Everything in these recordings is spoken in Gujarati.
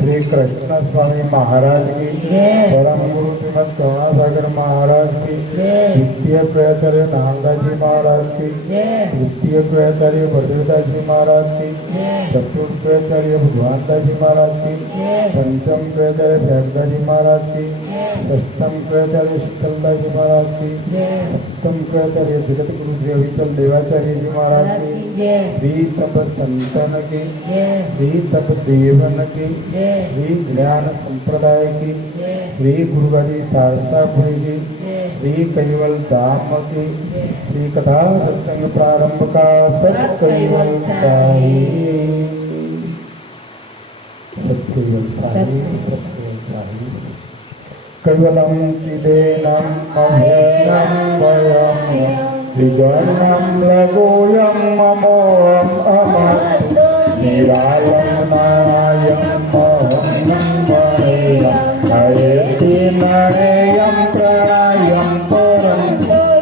श्री कृष्ण स्वामी महाराज की, परम गुरु श्रीमद करुणासागर महाराज की, द्वितीय प्राचार्य नानदा जी महाराज की, तृतीय प्राचार्य भद्रदास जी महाराज की, चतुर्थ प्राचार्य भगवानदास जी महाराज की, पंचम प्राचार्य श्यामदास जी महाराज की, षष्ठम प्राचार्य शीतलदास जी महाराज की, सप्तम प्राचार्य जगत गुरु श्री अविचल देवाचार्य जी महाराज की, श्री सब संतन की, श्री सब देवन की, श्री ज्ञान संप्रदाय की, श्री गुरुवारी शारदापुरी की, श्री कैवल धाम की, श्री कथा सत्संग प्रारंभ का सत कैवल साई, सत कैवल साई, सत कैवल साई। कैवलम चिदेनम अभेदम वयम विगणम लघोयम ममोम अमत् निरालम नायम हरेति मणेयम प्रलयम परम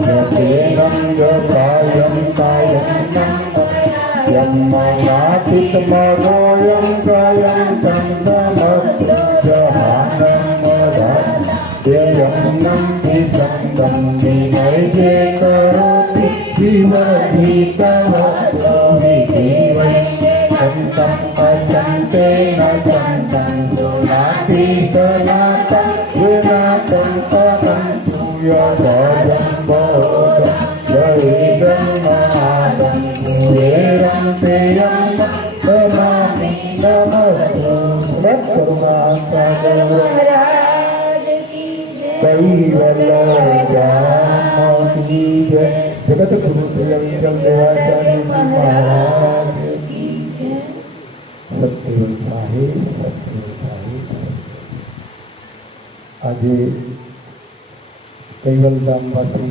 यतेनम यकायम कायम यम नातित मगोयम कायम तंदमत् जहानम देयम विचंदम विनये करोति जीवधीतव विधीवै संतं अचन्ते न संतं सुनाति सनातं विनातं पदं सूयभजं बोधं जयिदं महादं येरं तेयं नमामि नमस्तु सत्करुणासागर कैवल राम की जय। जगत गुरु श्री अविचल देवाचार्य जी महाराज की जय। सत्यवल साहिब, सत्यवल साहिब। આજે કૈવલધામવાસી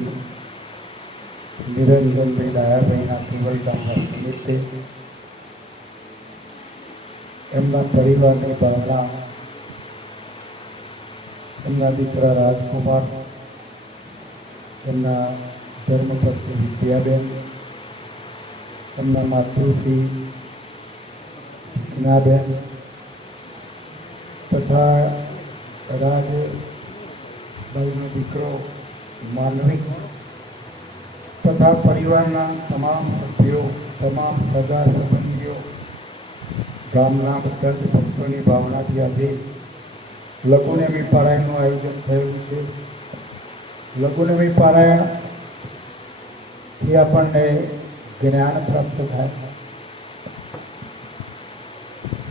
નિરંજનભાઈ ડાયાભાઈના કૈવલધામવાસી નિમિત્તે એમના પરિવારની ભાવના, એમના દીકરા રાજકુમાર, એમના ધર્મપત્ની વિદ્યાબેન, એમના માતૃશ્રી હિનાબેન તથા રાજભાઈનો દીકરો માનવિક તથા પરિવારના તમામ સભ્યો, તમામ સગા સંબંધીઓ, ગામના બધા જ ભક્તોની ભાવનાથી આજે લઘુનેમી પારાયણનું આયોજન થયું છે. લઘુનેમી પારાયણથી આપણને જ્ઞાન પ્રાપ્ત થાય.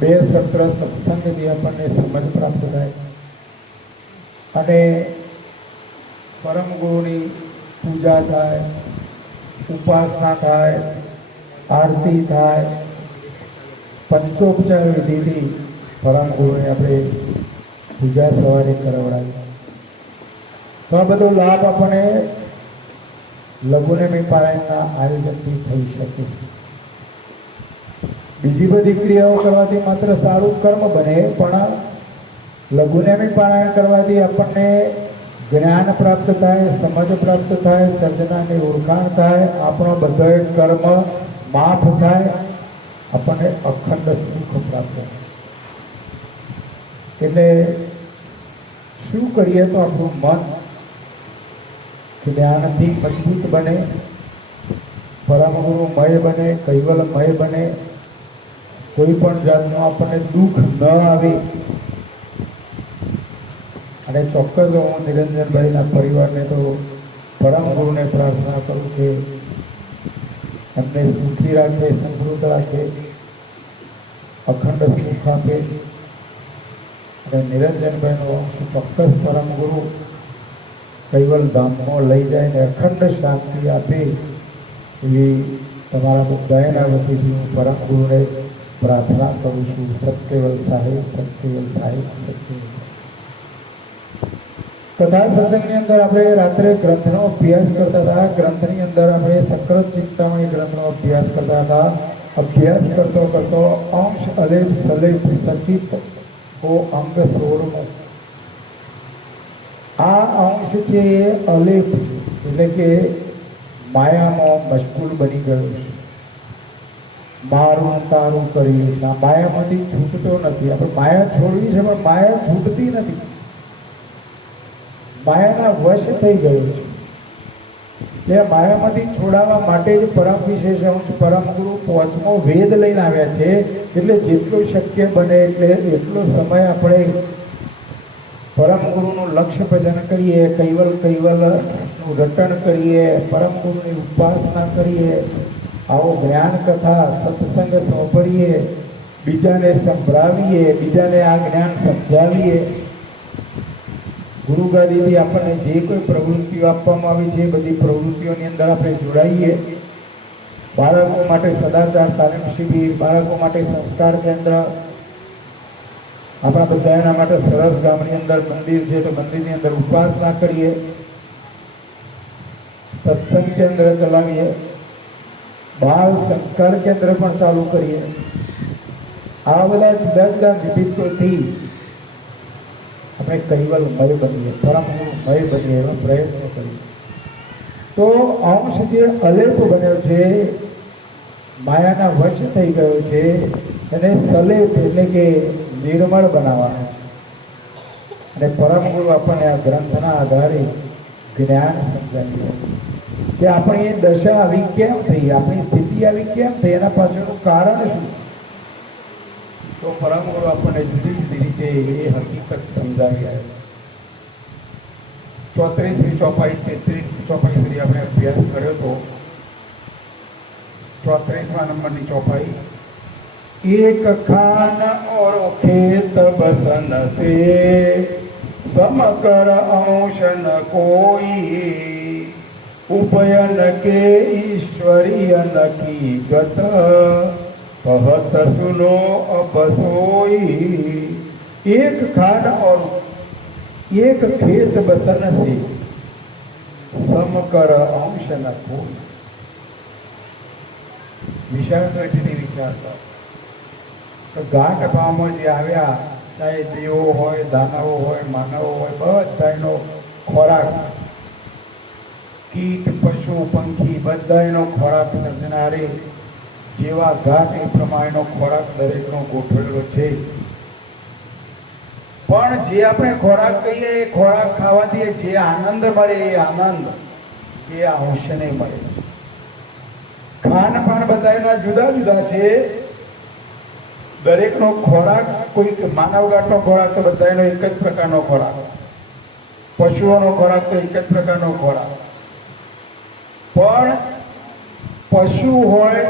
2 સત્ર સત્સંગથી આપણને સમજ પ્રાપ્ત થાય અને પરમ ગુરુની પૂજા થાય, ઉપાસના થાય, આરતી થાય, પંચોપચાર વિધિથી પરમ ગુરુને આપણે પૂજા સવારે કરાવડાવી. તો આ બધો લાભ આપણને લઘુનેમી પારાયણના આયોજનથી થઈ શકે. બીજી બધી ક્રિયાઓ કરવાથી માત્ર સારું કર્મ બને, પણ લઘુનેમી પારાયણ કરવાથી આપણને જ્ઞાન પ્રાપ્ત થાય, સમજ પ્રાપ્ત થાય, સર્જનાની ઓળખાણ થાય, આપણો બધો કર્મ માફ થાય, આપણને અખંડ સુખ પ્રાપ્ત થાય. એટલે શું કરીએ તો આપણું મન જ્ઞાનથી મજબૂત બને, પરમગુરુમય બને, કૈવલમય બને, કોઈ પણ જાતનું આપણને દુઃખ ન આવે. અને ચોક્કસ હું નિરંજનભાઈના પરિવારને તો પરમ ગુરુને પ્રાર્થના કરું કે એમને સુખી રાખે, સમૃદ્ધ રાખે, અખંડ સુખ આપે અને નિરંજનભાઈનો ચોક્કસ પરમ ગુરુ કૈવલ ધામમાં લઈ જાય ને અખંડ શાંતિ આપે એવી તમારા બધાના વતીથી હું પરમ ગુરુને પ્રાર્થના કરું છું. સત્યવલ સાહેબ, સત્યવલ સાહેબ, સત્યવલ. કથા સત્સંગની અંદર આપણે રાત્રે ગ્રંથનો અભ્યાસ કરતા હતા. ગ્રંથની અંદર આપણે સક્રત ચિંતામણી ગ્રંથનો અભ્યાસ કરતા હતા. અભ્યાસ કરતો કરતો અંશ અલેપ સલેપ સચિત ઓ અંગ 16. આ અંશ છે એ અલેપ છે, એટલે કે માયામાં મશગુલ બની ગયો છે. મારું તારું કરી માયામાંથી છૂટતો નથી. આપણે માયા છોડવી છે પણ માયા છૂટતી નથી. માયાના વશ થઈ ગયો છે. એટલે માયામાંથી છોડાવવા માટે જ પરમ વિશેષ અંશ પરમ ગુરુ 5મો વેદ લઈને આવ્યા છે. એટલે જેટલું શક્ય બને એટલે એટલો સમય આપણે પરમ ગુરુનું લક્ષ્ય ભજન કરીએ, કૈવલનું રટણ કરીએ, પરમ ગુરુની ઉપાસના કરીએ, આવો જ્ઞાન કથા સત્સંગ સાંભળીએ, બીજાને સંભળાવીએ, બીજાને આ જ્ઞાન સમજાવીએ. ગુરુગાદીથી આપણને જે કોઈ પ્રવૃત્તિઓ આપવામાં આવી છે એ બધી પ્રવૃત્તિઓની અંદર આપણે જોડાઈએ. બાળકો માટે સદાચાર તાલીમ શિબિર, બાળકો માટે સંસ્કાર કેન્દ્ર, આપણા બધા એના માટે સરસ ગામની અંદર મંદિર છે તો મંદિરની અંદર ઉપાસના કરીએ, સત્સંગ કેન્દ્ર ચલાવીએ, બાળ સંસ્કાર કેન્દ્ર પણ ચાલુ કરીએ. આ બધા જુદા જુદા નિમિત્તોથી આપણે કૈવલમય બનીએ, પરમગુરુમય બનીએ એવા પ્રયત્નો કરીએ. તો અંશ જે અલેપ બન્યો છે, માયાના વશ થઈ ગયો છે, એને સલેપ એટલે કે નિર્મળ બનાવવાનો છે. અને પરમગુરુ આપણને આ ગ્રંથના આધારે જ્ઞાન સમજાવી કે આપણી એ દશા આવી કેમ થઈ, આપણી સ્થિતિ આવી કેમ થઈ, એના પાછળનું કારણ શું. તો પરમગુરુ આપણને જુદી જુદી રીતે એ હકીકત સમજાવી આવે. 34મી ચોપાઈ 33મી ચોપાઈ સુધી આપણે અભ્યાસ કર્યો તો 34મા નંબરની ચોપાઈ. एक खान और खेत बसन से समकर अंश न कोई, उपयन के ईश्वरीयन की गत कहत सुनो अब सोई. एक खान और एक खेत बसन से समकर अंश न कोई. વિશાળ દ્રષ્ટિથી વિચારતા ગાંઠ પામો જે આવ્યા, ચાહે દેવો હોય, દાનવો હોય, માનવો હોય, બધાનો ખોરાક કીટ પશુ પશુ પંખી બધાનો ખોરાક સર્જનારે જેવા ઘાટ એ પ્રમાણેનો ખોરાક દરેકનો ગોઠવેલો છે. પણ જે આપણે ખોરાક કહીએ એ ખોરાક ખાવાથી જે આનંદ મળે એ આનંદ એ આ અંશને મળે છે. ખાનપાન બધાના જુદા જુદા છે. દરેકનો ખોરાક કોઈ માનવગાટનો ખોરાક તો બધાનો એક જ પ્રકારનો ખોરાક, પશુઓનો ખોરાક તો એક જ પ્રકારનો ખોરાક. પણ પશુ હોય,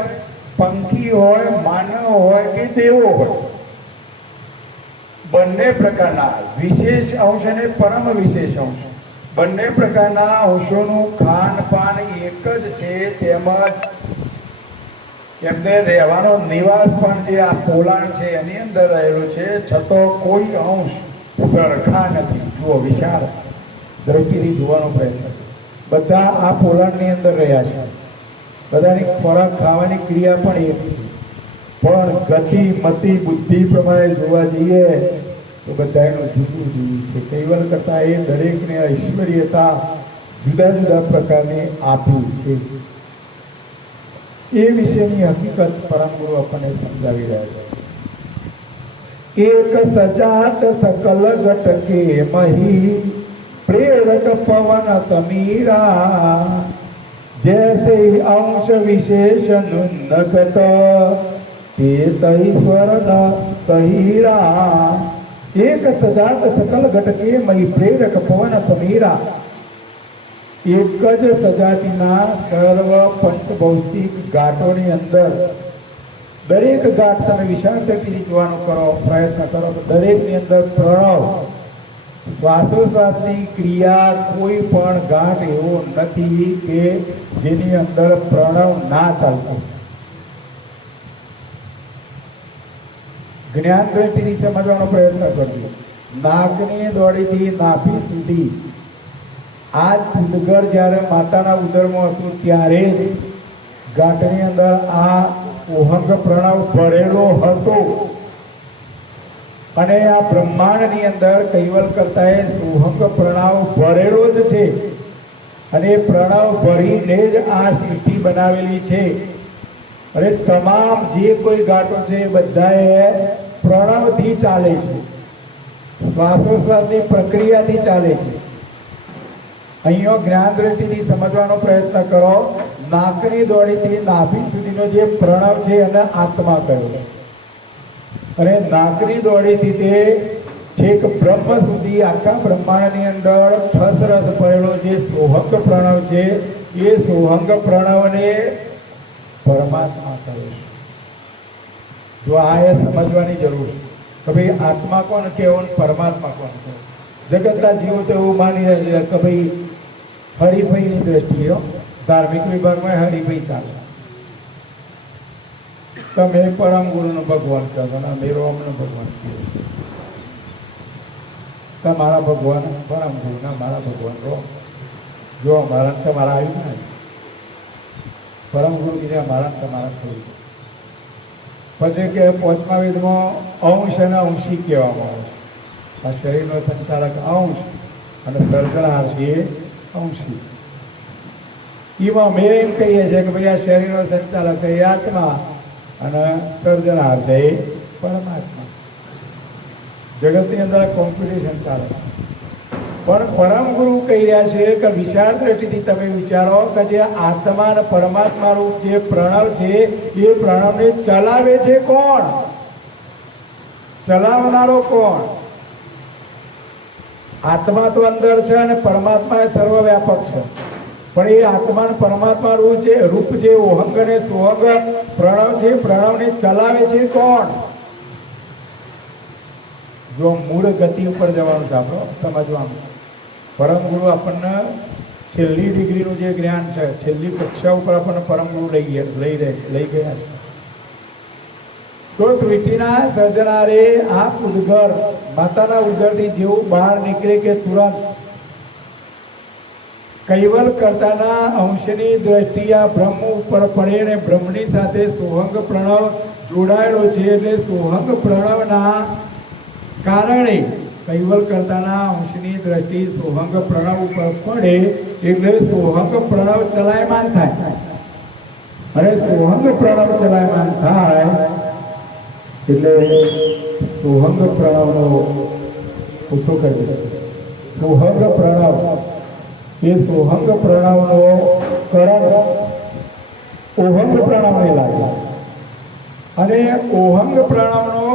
પંખી હોય, માનવ હોય કે દેવો હોય, બંને પ્રકારના વિશેષ અંશ અને પરમ વિશેષ અંશ, બંને પ્રકારના અંશોનું ખાનપાન એક જ છે. તેમજ એમને રહેવાનો નિવાસ પણ જે આ પોલાણ છે એની અંદર રહેલો છે, છતાં કોઈ અંશ સરખા નથી. જુઓ, વિચાર દ્રષ્ટિથી જોવાનો પ્રયત્ન. બધા આ પોલાણની અંદર રહ્યા છે, બધાની ખોરાક ખાવાની ક્રિયા પણ એક છે, પણ ગતિ મતિ બુદ્ધિ પ્રમાણે જોવા જઈએ તો બધાનું જુદું જુદું છે. કૈવલ કરતા એ દરેકને ઐશ્વર્યતા જુદા જુદા પ્રકારની આપી છે. એ વિશેની હકીકત પરમ ગુરુ આપણને સમજાવી રહ્યા છે. એક સજાત સકલ ઘટકે મહી પ્રેરક પવન સમીરા, जैसे अंश विशेषण नगत ते तईश्वर सहीरा, एक सजात सकल घटके मई प्रेरक पवन समीरा. एक જ સજાતિના સર્વ પંચભૌતિક ગાંઠોની અંદર દરેક ગાંઠ તમે વિશાળ દ્રષ્ટિથી જોવાનો કરો પ્રયત્ન કરો તો દરેકની અંદર પ્રણવ શ્વાસોશ્વાસની ક્રિયા કોઈ પણ ગાંઠ એવો નથી કે જેની અંદર પ્રણવ ના ચાલતો. જ્ઞાન દ્રષ્ટિથી સમજવાનો પ્રયત્ન કરજો. નાકની દોડીથી નાભી સુધી આ ઉદગર જ્યારે માતાના ઉદરમાં હતું ત્યારે ગાંઠની અંદર આ ઓહંગ પ્રણવ ભરેલો હતો અને આ બ્રહ્માંડની અંદર કૈવલ કરતાએ સોહંગ પ્રણવ ભરેલો જ છે અને પ્રણવ ભરીને જ આ સૃષ્ટિ બનાવેલી છે. અને તમામ જે કોઈ ગાંઠો છે એ બધાએ પ્રણવથી ચાલે છે, શ્વાસોશ્વાસની પ્રક્રિયાથી ચાલે છે. અહીંયા જ્ઞાન દ્રષ્ટિથી સમજવાનો પ્રયત્ન કરો. નાકની દોડીથી નાભી સુધીનો જે પ્રણવ છે એને આત્મા કહ્યો અને નાકની દોડીથી તે છેક બ્રહ્મ સુધી આખા બ્રહ્માંડની અંદર ઠસરસ પડેલો જે સોહંગ પ્રણવ છે એ સોહંગ પ્રણવને પરમાત્મા કહ્યો. જો આ એ સમજવાની જરૂર છે કે ભાઈ આત્મા કોણ કહેવો ને પરમાત્મા કોણ કહેવો. જગતના જીવો તો એવું માની રહ્યા છે કે ભાઈ હરિભાઈની દ્રષ્ટિએ ધાર્મિક વિભાગમાં હરિભાઈ ચાલે. તમે પરમ ગુરુનો ભગવાન કહો અને અમે રોમનો ભગવાન કહીએ. તમારા ભગવાન પરમ ગુરુના મારા ભગવાન રોમ. જો અમારા તમારા આવ્યું ને પરમ ગુરુ કીધે અમારા તમારા થયું. પછી કે પાંચમા વેદમાં અંશ અને અંશી કહેવામાં આવે છે. આ શરીરનો સંચાલક અંશ અને સર્જનહાર છે એ અંશી. એમાં અમે એમ કહીએ છીએ કે ભાઈ આ શરીરનો સંચાલક છે એ આત્મા અને સર્જનહાર છે એ પરમાત્મા. જગતની અંદર કોમ્પિટિશન ચાલે. પણ પરમ ગુરુ કહી રહ્યા છે કે વિશાળ દ્રષ્ટિથી તમે વિચારો કે જે આત્મા અને પરમાત્મા રૂપ જે પ્રણવ છે એ પ્રણવને ચલાવે છે કોણ? ચલાવનારો કોણ? આત્મા તો અંદર છે અને પરમાત્મા એ સર્વવ્યાપક છે. પણ એ આત્મા અને પરમાત્મા રૂપ જે ઓહંગ અને સોહંગ પ્રણવ છે પ્રણવને ચલાવે છે કોણ? જો મૂળ ગતિ ઉપર જવાનું છે આપણો સમજવાનું. પરમ ગુરુ આપણને છેલ્લી ડિગ્રીનું જે જ્ઞાન છે છેલ્લી કક્ષા ઉપર આપણને પરમ ગુરુ લઈ ગયા છે. તો સૃષ્ટિના સર્જનારે આ ઉદગર માતાના ઉદરથી જેવું બહાર નીકળે કે તુરંત કૈવલ કરતાના અંશની દ્રષ્ટિ આ બ્રહ્મ ઉપર પડે અને બ્રહ્મની સાથે સોહંગ પ્રણવ જોડાયેલો છે. એટલે સોહંગ પ્રણવના કારણે કૈવલ કરતાના અંશની દ્રષ્ટિ સોહંગ પ્રણવ ઉપર પડે એટલે સોહંગ પ્રણવ ચલાયમાન થાય, અને સોહંગ પ્રણવ ચલાયમાન થાય એટલે સોહંગ પ્રણવનો ઓછો કરી દે. સોહંગ પ્રણવ એ સોહંગ પ્રણવનો કરંટ ઓહંગ પ્રણવને લાગે, અને ઓહંગ પ્રણવનો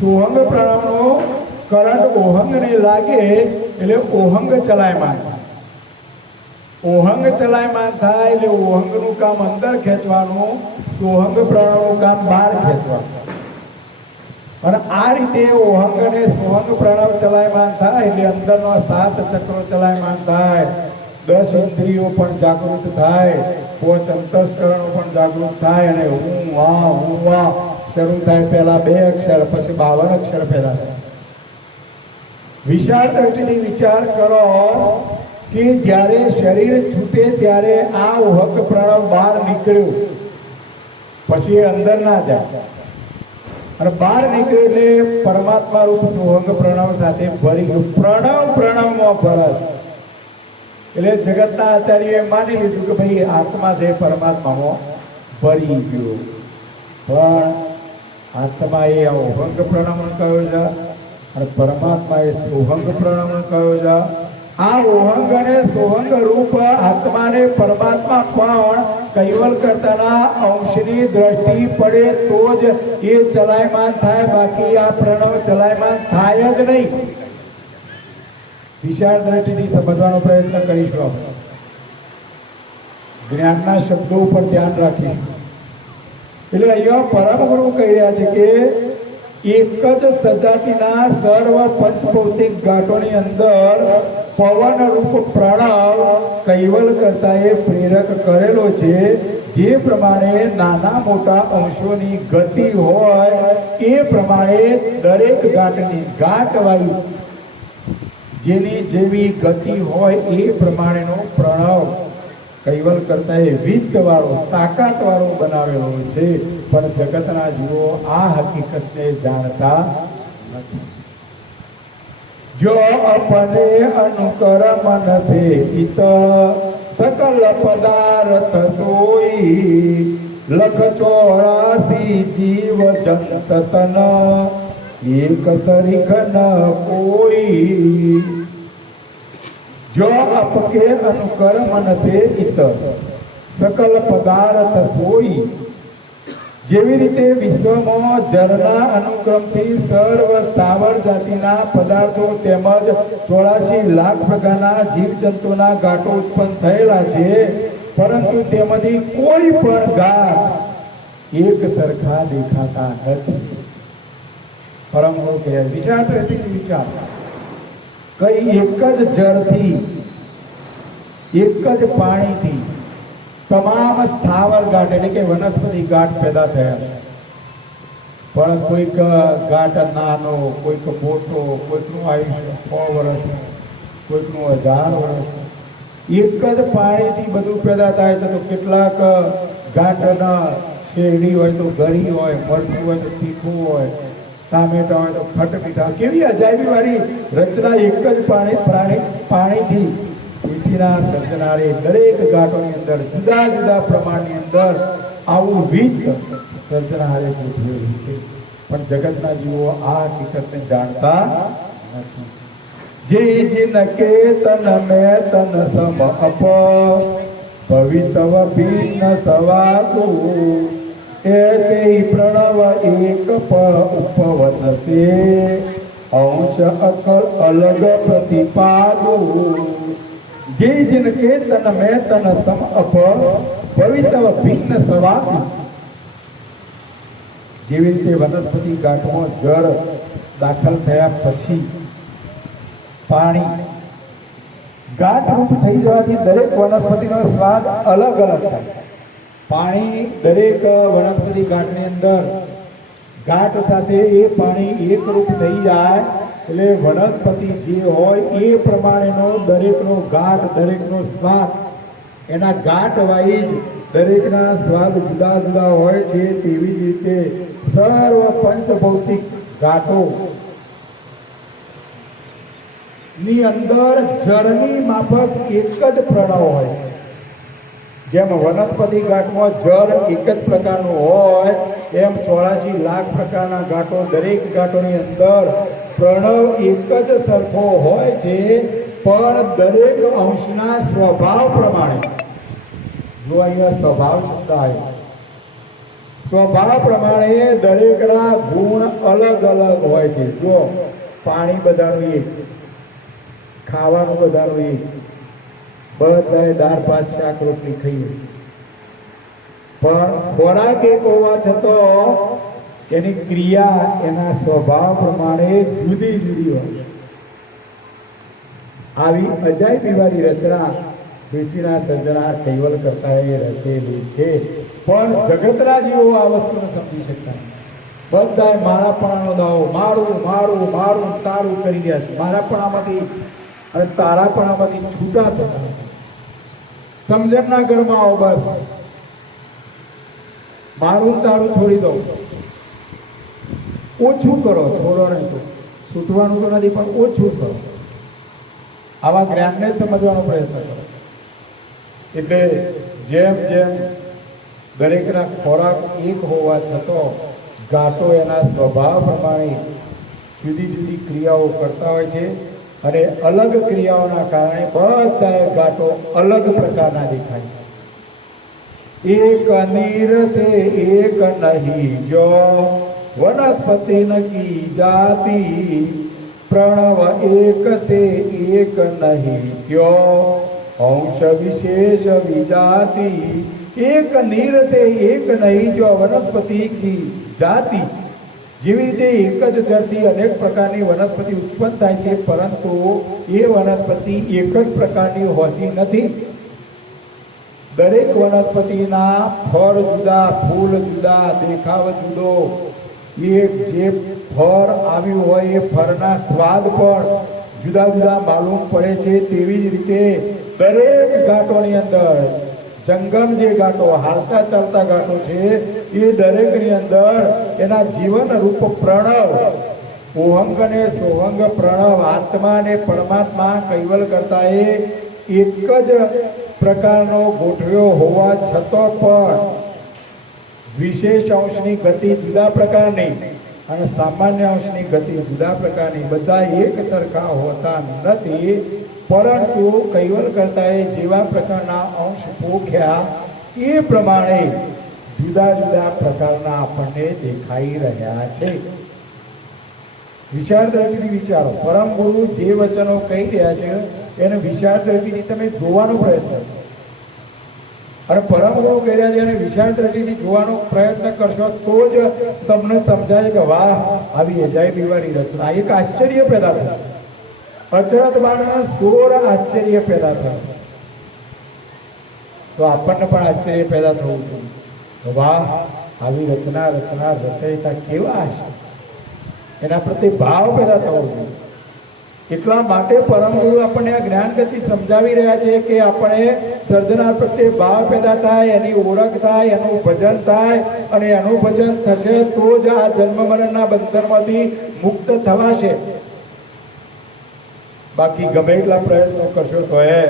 સોહંગ પ્રણવનો કરંટ ઓહંગને લાગે એટલે ઓહંગ ચલાયમાન. ઓહંગ ચલાયમાન થાય એટલે ઓહંગનું કામ અંદર ખેંચવાનું, સોહંગ પ્રણવનું કામ બહાર ખેંચવાનું. અને આ રીતે ઓહંગ અને સોહંગ પ્રણવ ચલાયમાન થાય એટલે અંદરનો 7 ચક્રો ચલાયમાન થાય, 10 ઇન્દ્રિયો પણ જાગૃત થાય, 5 અંતસ્કરણો પણ જાગૃત થાય, અને હું વા શરૂ થાય. પહેલા 2 અક્ષર, પછી 52 અક્ષર પેદા થાય. વિશાળ દ્રષ્ટિથી વિચાર કરો કે જ્યારે શરીર છૂટે ત્યારે આ ઓહંગ પ્રણવ બહાર નીકળ્યું, પછી એ અંદર ના જાય, અને બહાર નીકળે એટલે પરમાત્મા રૂપ સોહંગ પ્રણવ સાથે ભરી ગયું. પ્રણવમાં ભરાશ. એટલે જગતના આચાર્યએ માની લીધું કે ભાઈ આત્મા છે પરમાત્મામાં ભરી ગયો, પણ આત્મા એ ઓહંગ પ્રણવ કયો છે અને પરમાત્મા એ સોહંગ પ્રણવ કયો છે. આ ઓહંગ અને સોહંગ રૂપ આત્માને પરમાત્મા પણ કૈવલ કરતાના અંશની દ્રષ્ટિ પડે તો જ એ ચલાયમાન થાય, બાકી આ પ્રણવ ચલાયમાન થાય જ નહીં. વિશાળ દ્રષ્ટિથી સમજવાનો પ્રયત્ન કરીશું. જ્ઞાનના શબ્દો ઉપર ધ્યાન રાખીશું. એટલે અહીંયા પરમ ગુરુ કહી રહ્યા છે કે એક જ સજાતિના સર્વ પંચભૌતિક ઘાટોની અંદર પવન રૂપ પ્રણવ કૈવલ કરતા એ પ્રેરક કરેલો છે. જે પ્રમાણે નાના મોટા અંશોની ગતિ હોય એ પ્રમાણે દરેક ઘાટની ઘાટવાળી જેની જેવી ગતિ હોય એ પ્રમાણેનો પ્રણવ કૈવલ કરતા એ વિત્ત વાળો તાકાત વાળો બનાવેલો છે. પણ જગતના જીવો આ હકીકતને જાણતા નથી. જો અપને અનુકર મન સે હિત સકલ પદાર્થ સોઈ લખ 84 જીવ જંત તન એક સરીખ ન કોઈ. જો આપકે અનુકર મન સે હિત સકલ પદાર્થ સોઈ. જેવી રીતે વિશ્વમાં જળના અનુક્રમથી સર્વ સ્થાવર જાતિના પદાર્થો તેમજ 84 લાખ પ્રકારના જીવજંતુના ઘાટો ઉત્પન્ન થયેલા છે, પરંતુ તેમાંથી કોઈ પણ ઘાટ એક સરખા દેખાતા નથી. પરમ ગુરુ કહે વિચાર વિચાર કઈ એક જ જળથી એક જ પાણીથી તમામ સ્થાવર ઘાટ એટલે કે વનસ્પતિ ઘાટ પેદા થયા છે. પણ કોઈક ઘાટ નાનો, કોઈક મોટો, કોઈકનું આયુષ્ય 100 વર્ષનું, કોઈકનું 1000 વર્ષનું. એક જ પાણીથી બધું પેદા થાય છે. તો કેટલાક ઘાટના શેરડી હોય તો ગરી હોય, મરચું હોય તો તીખું હોય, ટામેટા હોય તો ખટ મીઠા. કેવી અજાયબી વાળી રચના એક જ પાણીથી પૃથ્વીના સર્જનારે દરેક ઘાટોની અંદર જુદા જુદા પ્રમાણની અંદર આવું વિત્ત સર્જનારે ગોઠવેલું છે. પણ જગતના જીવો આ હકીકતને જાણતા નથી. જે જીન કે તન મેં તન સમ અપ ભવિતવ ભિન્ન સવાતુ એસે પ્રણવ એક ઉપવન સે અંશ અકલ અલગ પ્રતિપાદુ. જે જન કે તન મેં તન સમ અપ ભવિતવ ભિન્ન સવાતુ. જેવી રીતે વનસ્પતિ ગાંઠમાં જળ દાખલ થયા પછી પાણી ગાંઠ રૂપ થઈ જવાથી દરેક વનસ્પતિનો સ્વાદ અલગ અલગ થાય. પાણી દરેક વનસ્પતિ ગાંઠની અંદર ગાંઠ સાથે એ પાણી એક રૂપ થઈ જાય એટલે વનસ્પતિ જે હોય એ પ્રમાણેનો દરેકનો ગાંઠ, દરેકનો સ્વાદ એના ગાંઠ વાઇઝ દરેકના સ્વાદ જુદા જુદા હોય છે. તેવી જ રીતે સર્વ પંચભૌતિક ઘાટો ની અંદર જળની માફક એક જ પ્રણવ હોય. જેમ વનસ્પતિ ઘાટમાં જળ એક જ પ્રકારનું હોય એમ 84 લાખ પ્રકારના ઘાટો, દરેક ઘાટોની અંદર પ્રણવ એક જ સરખો હોય છે. પણ દરેક અંશના સ્વભાવ પ્રમાણે, જો અહીંયા સ્વભાવ શબ્દ આવ્યો, સ્વભાવ પ્રમાણે દરેકના ગુણ અલગ અલગ હોય છે. જો પાણી બધાનું એક, ખાવાનું બધાનું એક, બધાએ દાળ ભાત શાક રોટલી ખાઈએ, પણ ખોરાક એક હોવા છતાં એની ક્રિયા એના સ્વભાવ પ્રમાણે જુદી જુદી હોય. આવી અજાયબી વાળી રચના પૃથ્વીના સર્જના કૈવલ કરતાએ રચેલી છે. પણ જગતના જીવો આ વસ્તુને સમજી શકતા નથી. બધાએ મારાપણાનો દાવો, મારું મારું મારું તારું કરી રહ્યા છે. મારાપણામાંથી અને તારાપણામાંથી છૂટા થતા સમજણના ઘરમાં આવો. બસ મારું તારું છોડી દો, ઓછું કરો, છોડો નહીં તો છૂટવાનું તો નથી પણ ઓછું કરો. આવા જ્ઞાનને સમજવાનો પ્રયત્ન કરો. એટલે જેમ જેમ દરેકના ખોરાક એક હોવા છતાં ઘાટો એના સ્વભાવ પ્રમાણે જુદી જુદી ક્રિયાઓ કરતા હોય છે અને અલગ ક્રિયાઓના કારણે બધા ઘાટો અલગ પ્રકારના દેખાય. એક નીર સે એક નહીં જો વનસ્પતિ નકી જાતિ, પ્રણવ એક સે એક નહીં ક્યો અંશ વિશેષ વિજાતિ. એક નીર સે એક નહીં જો વનસ્પતિ કી જાતિ. જેવી રીતે એક જ જળથી અનેક પ્રકારની વનસ્પતિ ઉત્પન્ન થાય છે, પરંતુ એ વનસ્પતિ એક જ પ્રકારની હોતી નથી. દરેક વનસ્પતિના ફળ જુદા, ફૂલ જુદા, દેખાવ જુદો. એક જે ફળ આવ્યું હોય એ ફળના સ્વાદ પણ જુદા જુદા માલુમ પડે છે. તેવી જ રીતે દરેક ઘાટોની અંદર જંગમ જે ઘાટો, હાલતા ચાલતા ઘાટો છે, એ દરેકની અંદર એના જીવન રૂપ પ્રણવ, ઓહંગ અને સોહંગ પ્રણવ, આત્મા અને પરમાત્મા કૈવલ કરતા એ એક જ પ્રકારનો ગોઠવ્યો હોવા છતાં પણ વિશેષ અંશની ગતિ જુદા પ્રકારની અને સામાન્ય અંશની ગતિ જુદા પ્રકારની, બધા એક સરખા હોતા નથી. પરંતુ કૈવલ કરતાએ જેવા પ્રકારના અંશ પોખ્યા એ પ્રમાણે જુદા જુદા પ્રકારના આપણને દેખાઈ રહ્યા છે. વિશાળ દ્રષ્ટિથી વિચારો. પરમ ગુરુ જે વચનો કહી રહ્યા છે એને વિશાળ દ્રષ્ટિથી તમે જોવાનો પ્રયત્ન કરો. અને પરમ ગુરુ કહી રહ્યા છે એને વિશાળ દ્રષ્ટિથી જોવાનો પ્રયત્ન કરશો તો જ તમને સમજાય કે વાહ, આવી અજાયબી વાળી રચના. એક આશ્ચર્ય પેદા થાય. અચરત બાણના 16 આશ્ચર્ય પેદા થાય તો આપણને પણ આશ્ચર્ય પેદા થવું જોઈએ. વાહ, આવી રચના રચયિતા કેવા હશે, એના પ્રત્યે ભાવ પેદા થવો જોઈએ. એટલા માટે પરમ ગુરુ આપણને આ જ્ઞાન ગતિ સમજાવી રહ્યા છે કે આપણે સર્જનાર પ્રત્યે ભાવ પેદા થાય, એની ઓળખ થાય, એનું ભજન થાય, અને એનું ભજન થશે તો જ આ જન્મ મરણના બંધનમાંથી મુક્ત થવાશે. બાકી ગમે એટલા પ્રયત્નો કરશો તો એ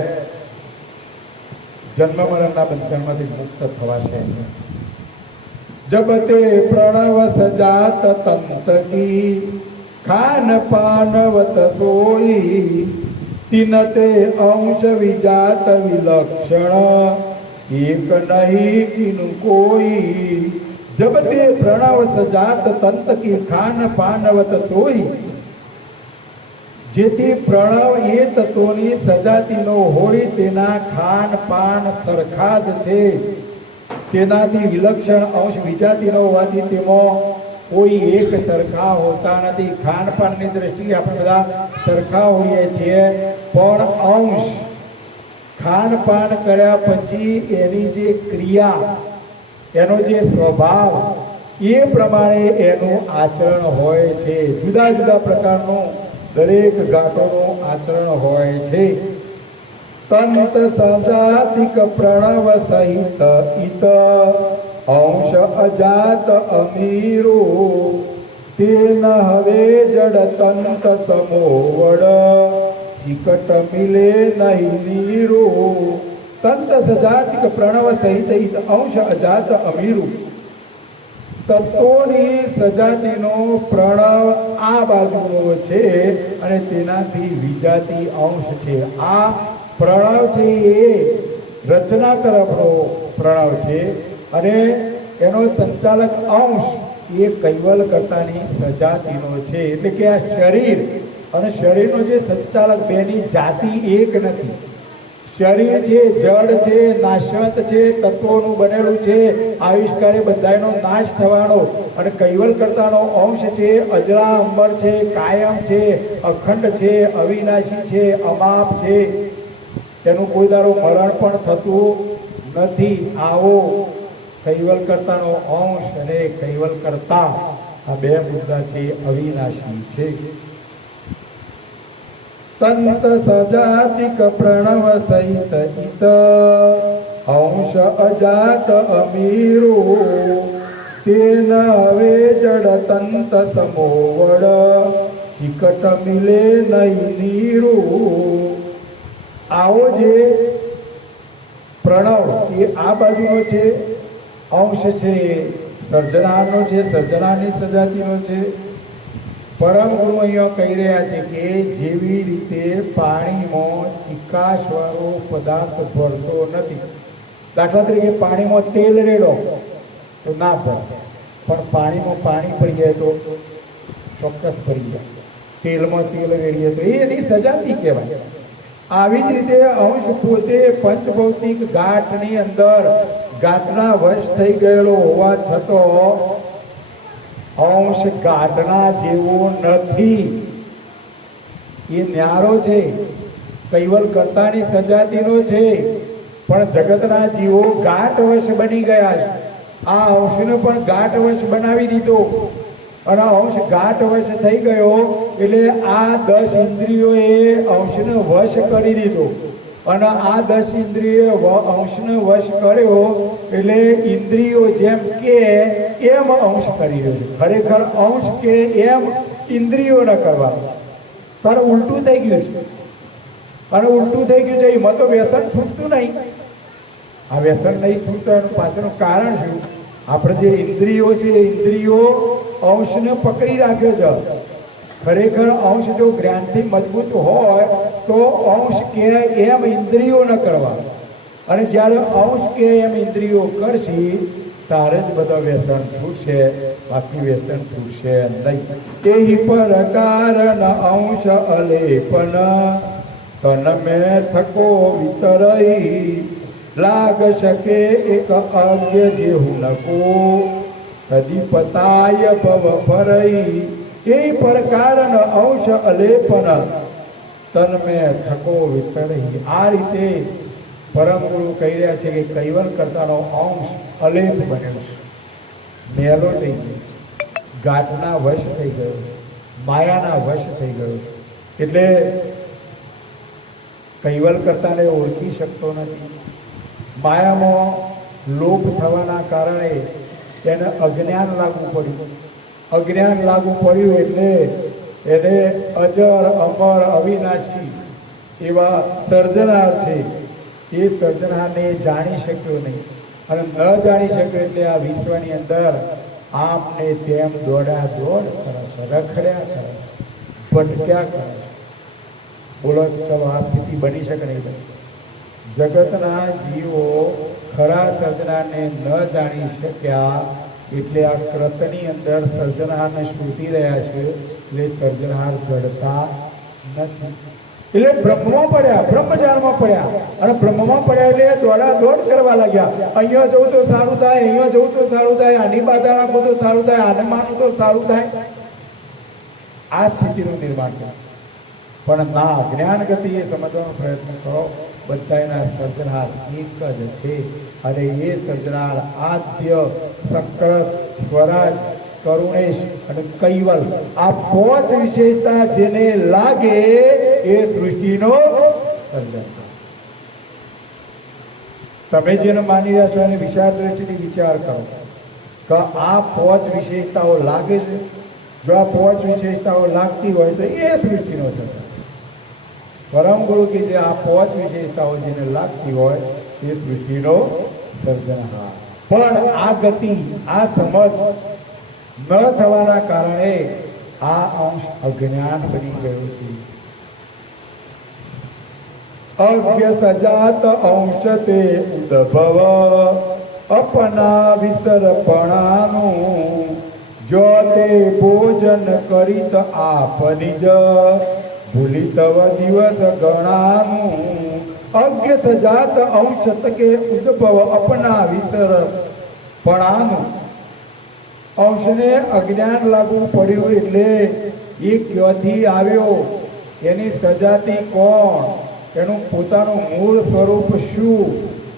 જન્મ મરણના બંધનમાંથી મુક્ત થવાશે. જબ તે પ્રણવ સજાત તંત કી ખાન પાનવત સોઈ, તિનતે અંશ વિજાત વિલક્ષણ એક નહીં કિનુ કોઈ. જબ તે પ્રણવ સજાત તંત કી ખાન પાનવત સોઈ, જેથી પ્રણવ એ તત્વોની સજાતિનો હોય તેના ખાન પાન સરખા જ છે. તેનાથી વિલક્ષણ અંશ વિજાતિનો હોવાથી તેમાં કોઈ એક સરખા હોતા નથી. ખાનપાનની દ્રષ્ટિએ આપણે બધા સરખા હોઈએ છીએ, પણ અંશ ખાનપાન કર્યા પછી એની જે ક્રિયા, એનો જે સ્વભાવ, એ પ્રમાણે એનું આચરણ હોય છે. જુદા જુદા પ્રકારનું દરેક ઘાટોનું આચરણ હોય છે. તંત સજાતિક પ્રણવ સહિત ઇત અંશ અજાત અમીરો, તેન હવે જડ તંત સમોવડ ચિકટ મિલે નહીં નીરો તંત સજાતિક પ્રણવ સહિત હિત અંશ અજાત અમીરું તત્વોની સજાતિનો પ્રણવ આ બાજુનો છે અને તેનાથી વિજાતિ અંશ છે. આ પ્રણવ છે એ રચના તરફનો પ્રણવ છે અને એનો સંચાલક અંશ એ કૈવલ કરતાની સજાતિનો છે. એટલે કે આ શરીર અને શરીરનો જે સંચાલક બેની જાતિ એક નથી. શરીર છે જડ છે, નાશવંત છે, તત્વોનું બનેલું છે, આવિષ્કારે બધાનો નાશ થવાનો અને કૈવલ કરતાનો અંશ છે અજરા અમર છે, કાયમ છે, અખંડ છે, અવિનાશી છે, અમાપ છે, તેનું કોઈ દારો મરણ પણ થતું નથી. આવો કૈવલ કરતાનો અંશ અને કૈવલ કરતા આ બે મુદ્દા છે અવિનાશી છે. તંત સજાતિક પ્રણવ સહિત હિત અંશ અજાત અમીરો તેન હવે જડ તંત સમોવડ ચિકટ મિલે નહીં નીરો. આવો જે પ્રણવ એ આ બાજુનો છે, અંશ છે સર્જનારનો છે, સર્જનારની સજાતિનો છે. પરમ ગુરુ અહીંયા કહી રહ્યા છે કે જેવી રીતે પાણીમાં ચિકાશવાળો પદાર્થ ભરતો નથી. દાખલા તરીકે પાણીમાં તેલ રેડો તો ના ભરે, પણ પાણીમાં પાણી પડી જાય તો ચોક્કસ ભરી જાય. તેલમાં તેલ રેડીએ તો એની સજાતિ કહેવાય. આવી જ રીતે અંશ પોતે પંચભૌતિક ગાંઠની અંદર ગાંઠના વશ થઈ ગયેલો હોવા છતાં અંશ ગાંઠના જેવો નથી. એ ન્યારો છે, કૈવલ કરતાની સજાતિનો છે, પણ જગતના જીવો ગાંઠ વશ બની ગયા છે. આ અંશને પણ ગાંઠ વશ બનાવી દીધો અને અંશ ગાંઠ વશ થઈ ગયો એટલે આ 10 ઇન્દ્રિયોએ અંશને વશ કરી દીધો અને આ 10 ઇન્દ્રિયોએ અંશને વશ કર્યો એટલે ઇન્દ્રિયો જેમ કે એમ અંશ કરી રહ્યો છે. ખરેખર અંશ કે એમ ઇન્દ્રિયો ન કરવા, પણ ઉલટું થઈ ગયું છે. અને ઉલટું થઈ ગયું છે એમાં તો વ્યસન છૂટતું નહીં. આ વ્યસન નહીં છૂટતું એનું પાછળનું કારણ શું? આપણે જે ઇન્દ્રિયો છે એ ઇન્દ્રિયો અંશને પકડી રાખ્યો છે. ખરેખર અંશ જો જ્ઞાનથી મજબૂત હોય તો અંશ કે એમ ઇન્દ્રિયો ન કરવા, અને જ્યારે અંશ કે એમ ઇન્દ્રિયો કરશે ત્યારે જ બધા વ્યસન છૂટશે, બાકી વ્યસન છૂટશે નહીં. તે પર કારણ અંશ અલેપન તન મેં થકો વિતરઈ લાગ શકે એક અજ્ઞ જેવું નકો કદીપતાય ભવ ભરઈ. એ પ્રકારન અંશ અલેપન તન મેં થકો વિતરઈ. આ રીતે પરમ ગુરુ કહી રહ્યા છે કે કૈવલ કરતાનો અંશ અલેપ બન્યો છે, મેલો થઈ ગયો, ગાંઠના વશ થઈ ગયો, માયાના વશ થઈ ગયો છે. એટલે કૈવલ કરતાને ઓળખી શકતો નથી. માયામાં લોભ થવાના કારણે એને અજ્ઞાન લાગુ પડ્યું. અજ્ઞાન લાગુ પડ્યું એટલે એને અજર અમર અવિનાશી એવા સર્જનાર છે એ સર્જનારને જાણી શક્યો નહીં, અને ન જાણી શક્યો એટલે આ વિશ્વની અંદર આપને તેમ દોડા દોડ કરે છે, રખડ્યા કરે છે, ભટક્યા કરે છે. બોલો ચાલો આ સ્થિતિ બની શકે નહીં. જગતના જીવો ખરા સર્જનારને ન જાણી શક્યા એટલે આ કૃતની અંદર સર્જનારને શોધી રહ્યા છે, એટલે સર્જનાર જડતા નથી. એટલે બ્રહ્મમાં પડ્યા, બ્રહ્મજાળમાં પડ્યા, અને બ્રહ્મમાં પડ્યા એટલે દોડા દોડ કરવા લાગ્યા. અહીંયા જવું તો સારું થાય, અહીંયા જવું તો સારું થાય, આની બાધા રાખો તો સારું થાય, આને માનું તો સારું થાય. આ સ્થિતિનું નિર્માણ કરે. પણ ના, જ્ઞાન ગતિએ સમજવાનો પ્રયત્ન કરો. બધાના સર્જનાર એક જ છે, અને એ સર્જનાર આદ્ય, સકળ, સ્વરાજ, કરુણેશ અને કૈવલ, આ 5 વિશેષતા જેને લાગે એ સૃષ્ટિનો સર્જન. તમે જેને માની રહ્યા છો એને વિચાર દ્રષ્ટિથી વિચાર કરો કે આ 5 વિશેષતાઓ લાગે છે. જો આ 5 વિશેષતાઓ લાગતી હોય તો એ સૃષ્ટિનો સર્જન. પરમ ગુરુ કે જે આ 5 વિશેષતાઓ જેને લાગતી હોય એ સૃષ્ટિનો સર્જનહાર. પણ આ ગતિ, આ સમજ ન થવાના કારણે આ અંશ અજ્ઞાન બની ગયો છે. અજ્ઞ સજાત અંશ તે ઉદ્ભવ અપના વિસરપણાનું જો તે ભોજન કરીત આપ નિજ ભૂલી તવ દિવસ ગણાનું. અજ્ઞ સજાત અંશ તકે ઉદ્ભવ અપના વિસરપણાનું. અંશને અજ્ઞાન લાગુ પડ્યું એટલે એ ક્યાંથી આવ્યો, એની સજાતી કોણ, એનું પોતાનું મૂળ સ્વરૂપ શું,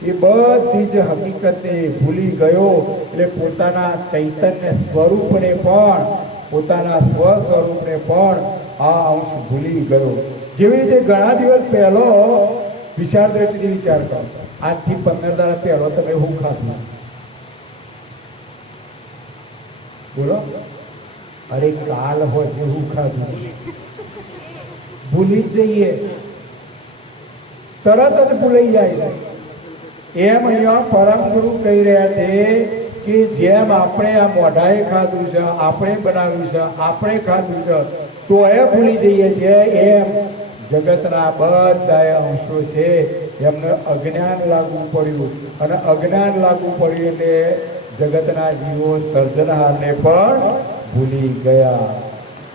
એ બધી જ હકીકતે ભૂલી ગયો. એટલે પોતાના ચૈતન્ય સ્વરૂપને પણ, પોતાના સ્વ સ્વરૂપને પણ આ અંશ ભૂલી ગયો. જેવી રીતે ઘણા દિવસ પહેલો વિચાર દ્રષ્ટિથી વિચાર કરો, આજથી 15 દાડા પહેલો તમે હું ખાધું બોલો? અરે કાલ હોય જેવું ખાધું ભૂલી જ જઈએ, તરત જ ભૂલાઈ જાય. એમ અહીંયા પરમ ગુરુ કહી રહ્યા છે કે જેમ આપણે આ મોઢાએ ખાધું છે, આપણે બનાવ્યું છે, આપણે ખાધું છે, તો એ ભૂલી જઈએ છીએ, એમ જગતના બધા અંશો છે એમને અજ્ઞાન લાગુ પડ્યું. અને અજ્ઞાન લાગુ પડ્યું એટલે જગતના જીવો સર્જનહારને પણ ભૂલી ગયા.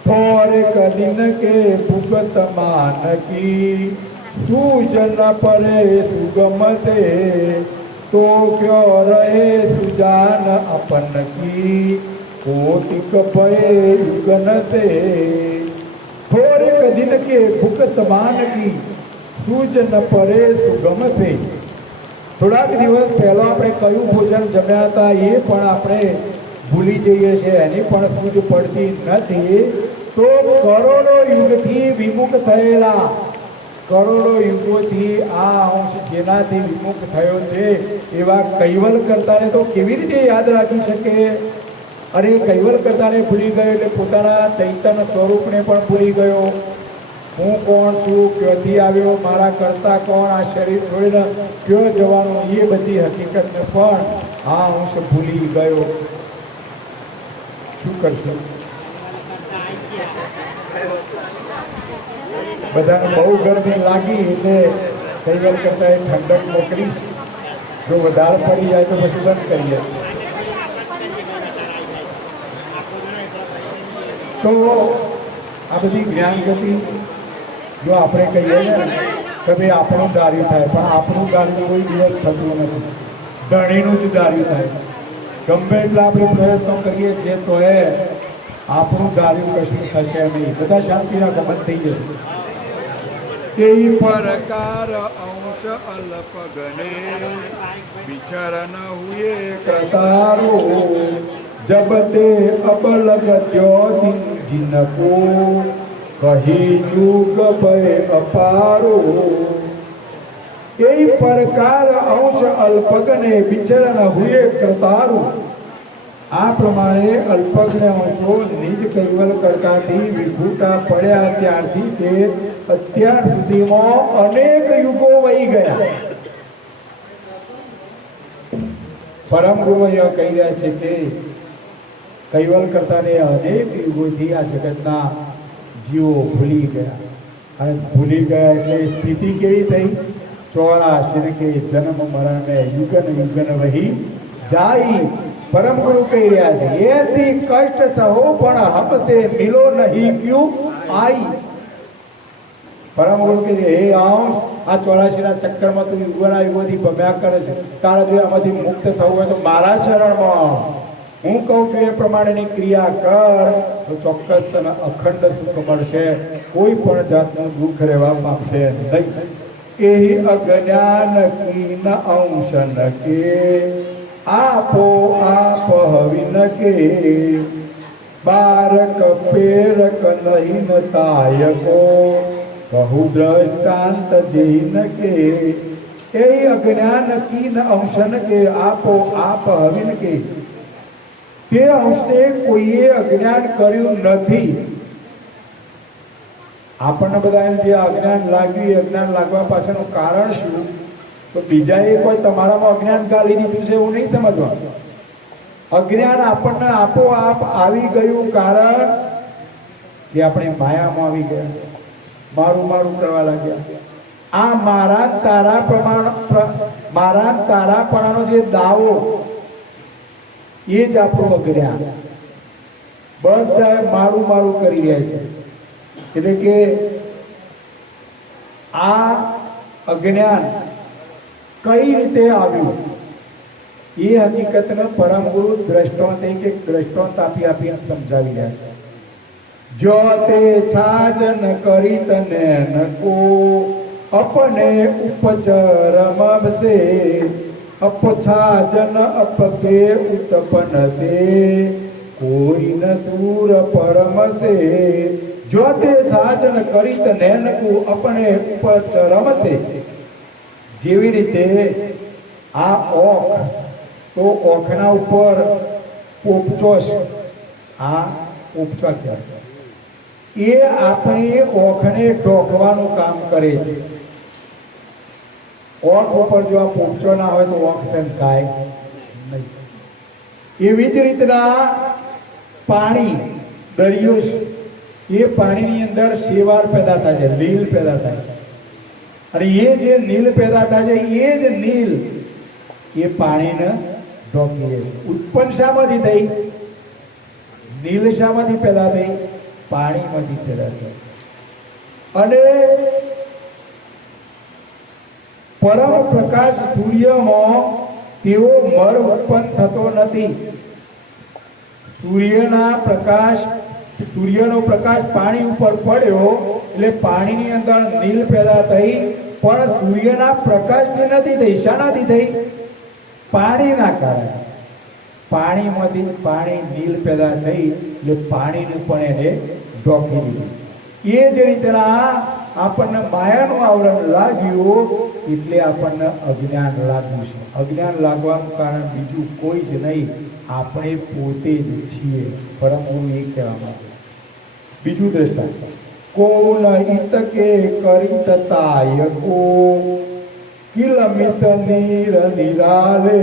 થોરે કદિન કે ભૂગત માનકી સુજન પરે સુગમ સે તો ક્યો રહે સુજાન अपन की कोटिक पये युगन से. थोड़े दिन के भुगत मान की सूजन परे सुगम से. થોડાક દિવસ પહેલા આપણે કયું ભોજન જમ્યા હતા એ પણ આપણે ભૂલી જઈએ છીએ, એની પણ સૂઝ પડતી નથી. તો કરોડો યુગથી વિમુખ થયેલા, કરોડો યુગોથી આ અંશ જેનાથી વિમુખ થયો છે એવા કૈવલ કરતાને તો કેવી રીતે યાદ રાખી શકે? અરે કૈવલ કરતાને ભૂલી ગયો એટલે પોતાના ચૈતન્ય સ્વરૂપને પણ ભૂલી ગયો. હું કોણ છું, ક્યાંથી આવ્યો, મારા કરતા કોણ, આ શરીર છોડીને ક્યાં જવાનું, એ બધી હકીકતને પણ આ અંશ ભૂલી ગયો. શું કરશું? બધાને બહુ ગરમી લાગી એટલે કૈવલ કરતા ઠંડક મોકલી. જો વધારે પડી જાય તો પછી બંધ કરીએ. તો આ બધી જ્ઞાન ગતિ જો આપણે કહીએ ને કે ભાઈ આપણું ધાર્યું થાય, પણ આપણું ધાર્યું કોઈ દિવસ થતું નથી, ધણીનું જ ધાર્યું થાય. ગમે એટલા આપણે પ્રયત્નો કરીએ છીએ તો એ આપણું ધાર્યું કશું થશે નહીં. બધા શાંતિના ગમન થઈ જશે. તે પરકાર અંશ અલ્પ ગણે વિચરણ હુએ કરતારો જબ તે અબલ ગત્યો જીनको કહી યુગ ભય અપારો. એ પ્રકાર અંશ અલ્પગને વિચરણ હુએ કરતારું. આ પ્રમાણે અલ્પજ્ઞ અંશો નિજ કૈવલ કરતાથી વિભૂતા પડ્યા ત્યારથી તે અત્યાર સુધીમાં અનેક યુગો વહી ગયા. પરમ ગુરુ અહીંયા કહી રહ્યા છે કે કૈવલ કરતાને અનેક યુગોથી આ જગતના જીવો ભૂલી ગયા. અને ભૂલી ગયા એટલે સ્થિતિ કેવી થઈ? 84 કે જન્મ મરણ યુગન યુગન વહી જાય. परम गुरु कह रहा है ऐसी कष्ट सहो पण हमसे मिलो नहीं क्यों आई. परम गुरु कह रहे हे अंश आ 84 चक्कर में तू युगना युगोથી ભમ્યા કરે છે. તારે જો આમાંથી મુક્ત થવું હોય તો મારા શરણમાં હું કહું છું એ પ્રમાણેની ક્રિયા કર તો ચોક્કસ તને અખંડ સુખ મળશે, કોઈ પણ જાતનું દુઃખ રહેવા પામશે નહીં. એ અજ્ઞાન કી ન અંશ ન કે आपो आप हविन के बारक पेरक नहीं न तायको बहु दृष्टांत जैन के. ए अज्ञान की न अंशन के आपो आप हविन के. તે અંશને કોઈએ અજ્ઞાન કર્યું નથી. આપણને બધાને જે અજ્ઞાન લાગ્યું એ અજ્ઞાન લાગવા પાછળનું કારણ શું? તો બીજાએ કોઈ તમારામાં અજ્ઞાન ગાલી દીધું છે એવું નહીં સમજવાનું. અજ્ઞાન આપણને આપોઆપ આવી ગયું કારણ કે આપણે માયામાં આવી ગયા, મારું મારું કરવા લાગ્યા. આ મારા તારાપણાનો જે દાવો એ જ આપણું અજ્ઞાન. બધા મારું મારું કરી રહ્યા છે. એટલે કે આ અજ્ઞાન કઈ રીતે આવ્યું એ હકીકતને પરમ ગુરુ દ્રષ્ટાંત કે દ્રષ્ટાંત આપીને સમજાવી રહ્યા છે. જો તે છાજન કરી તને નકો अपने उपचरम से अपछाजन अपके उत्पन्न से कोई न सूर परम से जो ते साजन करित नैनको अपने उपचरम से. જેવી રીતે આ ઓખ તો ઓખના ઉપર પોપચો છે, આ પોપચો કહેવાય. એ આપણી ઓખને ઢોકવાનું કામ કરે છે. ઓખ ઉપર જો આ પોપચો ના હોય તો ઓખ ટંકાય નહીં. એવી જ રીતના પાણી, દરિયો છે, એ પાણીની અંદર શેવાળ પેદા થાય છે, લીલ પેદા થાય છે. અને એ જે નીલ પેદા થાય છે એ જ નીલ એ પાણીને ઢોકી દે છે. ઉત્પન્ન શામાંથી થઈ? નીલ શામાંથી પેદા થઈ? પાણીમાંથી પેદા થઈ. અને પરમ પ્રકાશ સૂર્યમાં તેવો મર ઉત્પન્ન થતો નથી. સૂર્યનો પ્રકાશ પાણી ઉપર પડ્યો એટલે પાણીની અંદર નીલ પેદા થઈ, પણ સૂર્યના પ્રકાશથી નથી થઈ. શાનાથી થઈ? પાણીના કારણે. પાણીમાંથી પાણી નીલ પેદા થઈ એટલે પાણીને પણ એને ઢોકી દીધું. એ જ રીતના આપણને માયાનું આવરણ લાગ્યું એટલે આપણને અજ્ઞાન લાગ્યું છે. અજ્ઞાન લાગવાનું કારણ બીજું કોઈ જ નહીં, આપણે પોતે જ છીએ. પરમ ગુરુ એ કહેવા માંગે. બીજું દ્રષ્ટાંત, કોન હિતકે કરિત તાયકો કિલમિત નીર નિરાલે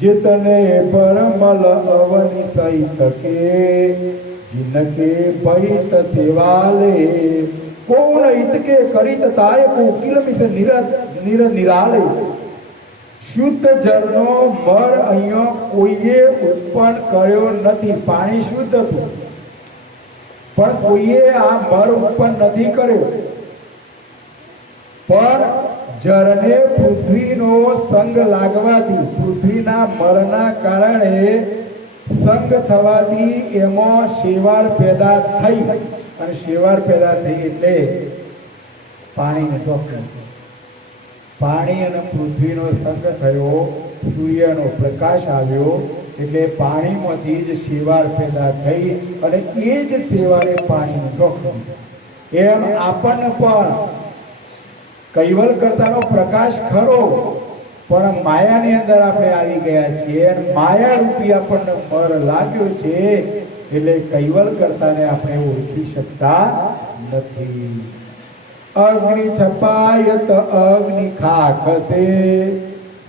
जितने परमल अवनि सहित के जिनके परित सेवाले कौन हित के करित तायको किलमित निर निराले. શુદ્ધ જળનો મર અહીંયા કોઈએ ઉત્પન્ન કર્યો નથી. પાણી શુદ્ધ હતું પણ કોઈએ આ મર ઉત્પન્ન નથી કર્યો. પણ જળને પૃથ્વીનો સંગ લાગવાથી, પૃથ્વીના મરના કારણે સંગ થવાથી એમાં શેવાળ પેદા થઈ. અને શેવાળ પેદા થઈ એટલે પાણીને ઢોક્યું. પાણી અને પૃથ્વીનો સંગ થયો, સૂર્યનો પ્રકાશ આવ્યો એટલે પાણીમાંથી જ શેવાળ પેદા થઈ અને એ જ શેવાળે પાણીને ઢોક્યું. એમ આપણને પણ કૈવલ કરતાનો પ્રકાશ ખરો, પણ માયાની અંદર આપણે આવી ગયા છીએ. માયા રૂપી આપણને મર લાગ્યો છે એટલે કૈવલ કરતાને આપણે ઓળખી શકતા નથી. અગ્નિ છપાયત અગ્નિ ખાખસે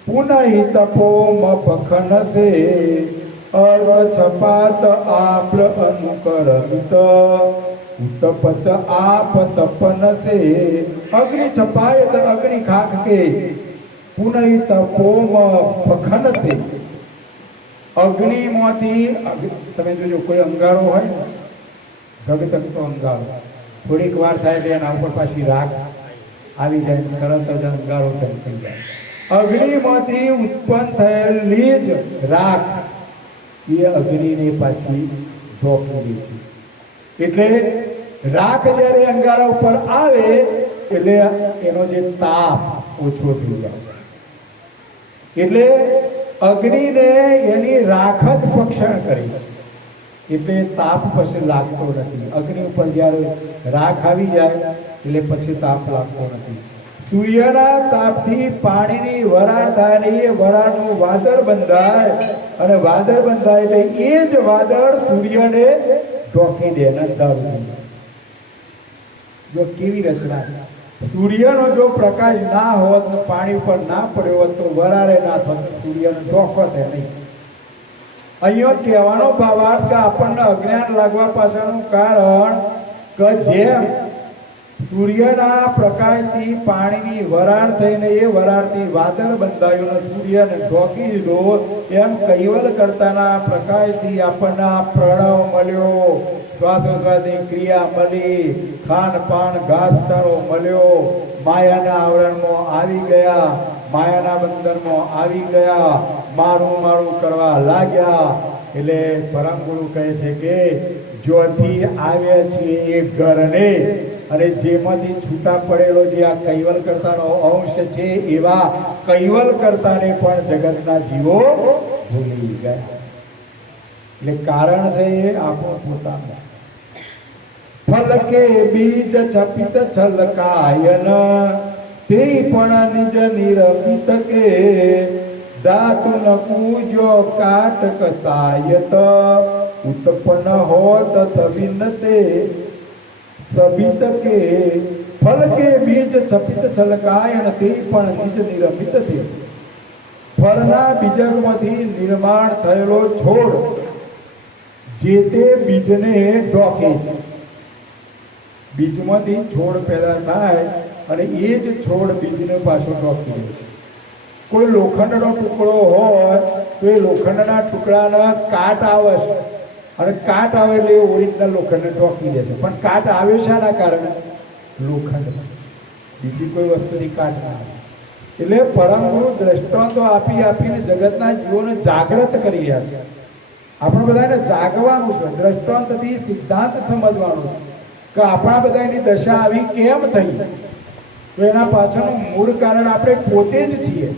પુનઃ તપો મખનસે અર્વ છપાત આપ્ર અનુકરમિત ઉતપત આપ તપનસે. અગ્નિ છપાયત અગ્નિ ખાખ કે પુનઃ તપોમ પખનસે. અગ્નિમાંથી તમે જોજો કોઈ અંગારો હોય ને, ધગધગતો અંગારો, થોડીક વાર થાય એટલે એના ઉપર પાછી રાખ આવી જાય, તરત જ અંગારો થઈ જાય. અગ્નિમાંથી ઉત્પન્ન થયેલી જ રાખ એ અગ્નિને પાછી ઢોકી દે છે. એટલે રાખ જ્યારે અંગારા ઉપર આવે એટલે એનો જે તાપ ઓછો થઈ જાય. એટલે અગ્નિને એની રાખ જ પક્ષણ કરી એટલે તાપ પછી લાગતો નથી. અગ્નિ ઉપર જ્યારે રાખ આવી જાય એટલે પછી તાપ લાગતો નથી. સૂર્યના તાપથી પાણીની વરાળ થાય ને એ વરાળનું વાદળ બંધાય અને વાદળ બંધાય એટલે એ જ વાદળ સૂર્યને ઢોકી દે, અંધારું થઈ જાય. જો કેવી રચના છે. સૂર્યનો જો પ્રકાશ ના હોત ને પાણી પર ના પડ્યો હોત તો વરાળે ના થોત, સૂર્યનો ધોકો થાય નહીં. અહીંયા કહેવાનો ભાવાર્થ કે આપણને અજ્ઞાન લાગવા પાછળનું કારણ કે જેમ સૂર્યના પ્રકાશથી પાણીની વરાળ થઈને એ વરાળથી વાદળ બંધાયું ને સૂર્યને ઢોકી દીધો, એમ કૈવલ કરતાના પ્રકાશથી આપણને આ પ્રણવ મળ્યો, શ્વાસોશ્વાસની ક્રિયા મળી, ખાનપાન ઘાસચારો મળ્યો, માયાના આવરણમાં આવી ગયા, માયાના બંધનમાં આવી ગયા, મારું મારું કરવા લાગ્યા. એટલે પરમ ગુરુ કહે છે કે જ્યોથી આવ્યા છીએ એ ઘરને અને જેમાંથી છૂટા પડેલો જે આ કૈવલ કરતાનો અંશ છે એવા કૈવલ કરતાને પણ જગતના જીવો ભૂલી ગયા. એટલે કારણ છે એ આપણું પોતાનું. ફલકે બીજ છપિત છલકાયન તે પણ નિજ નિરમિત કે ધાતુ ન પૂજો કાટ કસાયત ઉત્પન્ન હોત સવિનતે સબિત કે ફલ કે બીજ છપિત છલકાયન તે પણ નિજ નિરમિત છે. ફળના બીજકમાંથી નિર્માણ થયેલો છોડ જે તે બીજને ઢોકે છે. બીજમાંથી છોડ પેદા થાય અને એ જ છોડ બીજને પાછો ઢોકી દે છે. કોઈ લોખંડનો ટુકડો હોય તો એ લોખંડના ટુકડાના કાટ આવે છે અને કાટ આવે એટલે એ ઓરિજિનલ લોખંડને ઢોકી દે છે. પણ કાટ આવે શાના કારણે? લોખંડ. બીજી કોઈ વસ્તુની કાટ ના આવે. એટલે પરમ ગુરુ દ્રષ્ટાંતો આપી આપીને જગતના જીવોને જાગૃત કરી રહ્યા છે. આપણે બધાને જાગવાનું છે, દ્રષ્ટાંતથી સિદ્ધાંત સમજવાનો છે કે આપણા બધાની દશા આવી કેમ થઈ. તો એના પાછળનું મૂળ કારણ આપણે પોતે જ છીએ.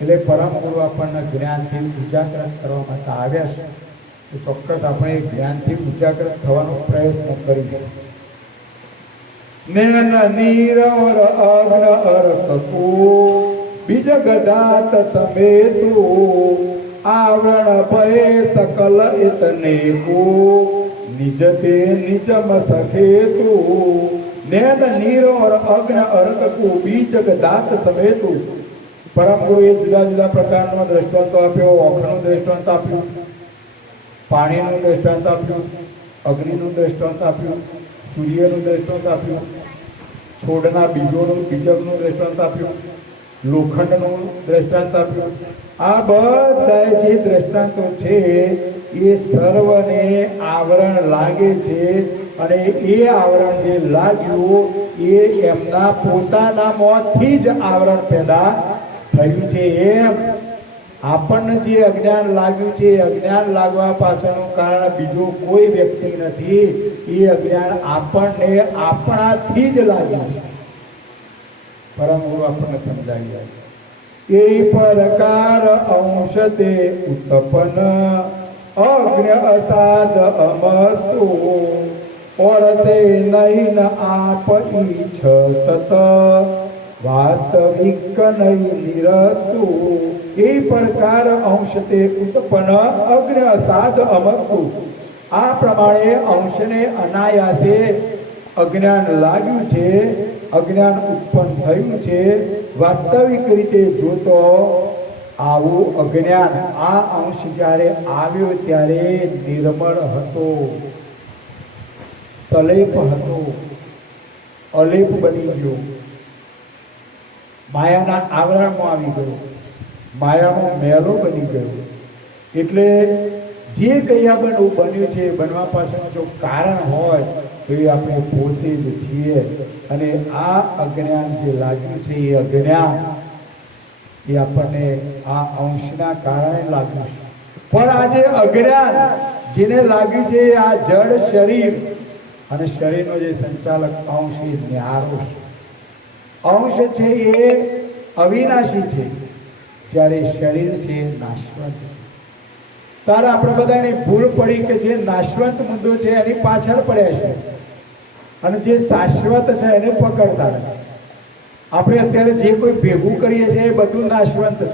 એટલે પરમ ગુરુ આપણને જ્ઞાનથી ઉજાગૃત કરવા માટે આવ્યા છે. તો ચોક્કસ આપણે જ્ઞાનથી ઉજાગૃત થવાનો પ્રયત્ન કરીશું. નૈન નીરવર અગ્ન અર્કકો બીજ ગદાત સમેતુ આવરણ ભય સકલ ઇતને કો નિજ તે નિજમ સખેતુ. નૈન નીરવર અગ્ન અર્કકો બીજ ગદાત સમેતુ. પરમ ગુરુએ જુદા જુદા પ્રકારનો દ્રષ્ટાંત આપ્યો. ઓખનું દ્રષ્ટાંત આપ્યું, પાણીનું દ્રષ્ટાંત આપ્યું, અગ્નિનું દ્રષ્ટાંત આપ્યું, સૂર્યનું દ્રષ્ટાંત આપ્યું, છોડના બીજોનું બીજકનું દ્રષ્ટાંત આપ્યું, લોખંડનું દ્રષ્ટાંત આપ્યું. આ બધા જે દ્રષ્ટાંતો છે એ સર્વને આવરણ લાગે છે અને એ આવરણ જે લાગ્યું એ એમના પોતાનામાંથી જ આવરણ પેદા થયું છે. એમ આપણને જે અજ્ઞાન લાગ્યું છે, અજ્ઞાન લાગવા પાછળનું કારણ બીજો કોઈ વ્યક્તિ નથી. એ અજ્ઞાન આપણને આપણાથી જ લાગ્યું છે. પરમ ગુરુ આપણને સમજાવી જાય એ પ્રકાર અંશ તે ઉત્પન્ન અગ્ન્ય અસાદ અમરતો ઓરતે નૈન આપ ઈચ્છત વાસ્તવિક નહીં નિરસ્તુ. એ પ્રકાર અંશ તે ઉત્પન્ન અગ્ન્ય અસાદ અમરતો. આ પ્રમાણે અંશને અનાયાસે અજ્ઞાન લાગ્યું છે, અજ્ઞાન ઉત્પન્ન થયું છે. વાસ્તવિક રીતે જોતો આવું અજ્ઞાન આ અંશ જ્યારે આવ્યો ત્યારે નિર્મળ હતો, સલેપ હતો, અલેપ બની ગયો, માયાના આવરણમાં આવી ગયો, માયામાં મેલો બની ગયો. એટલે જે કયા બન્યું છે બનવા પાછળનું જો કારણ હોય તો એ આપણે પોતે જ છીએ. અને આ અજ્ઞાન જે લાગ્યું છે એ અજ્ઞાન એ આપણને આ અંશના કારણે લાગ્યું છે. પણ આ જે અજ્ઞાન જેને લાગ્યું છે આ જડ શરીર અને શરીરનો જે સંચાલક અંશ એ ન્યારો છે. અંશ છે એ અવિનાશી છે, જ્યારે શરીર છે એ નાશવંત છે. તારે આપણે બધાને ભૂલ પડી કે જે નાશવંત મુદ્દો છે એની પાછળ પડ્યા છે અને જે શાશ્વત છે એને પકડતા નથી. આપણે અત્યારે જે કોઈ ભેગું કરીએ છીએ એ બધું નાશવંત છે,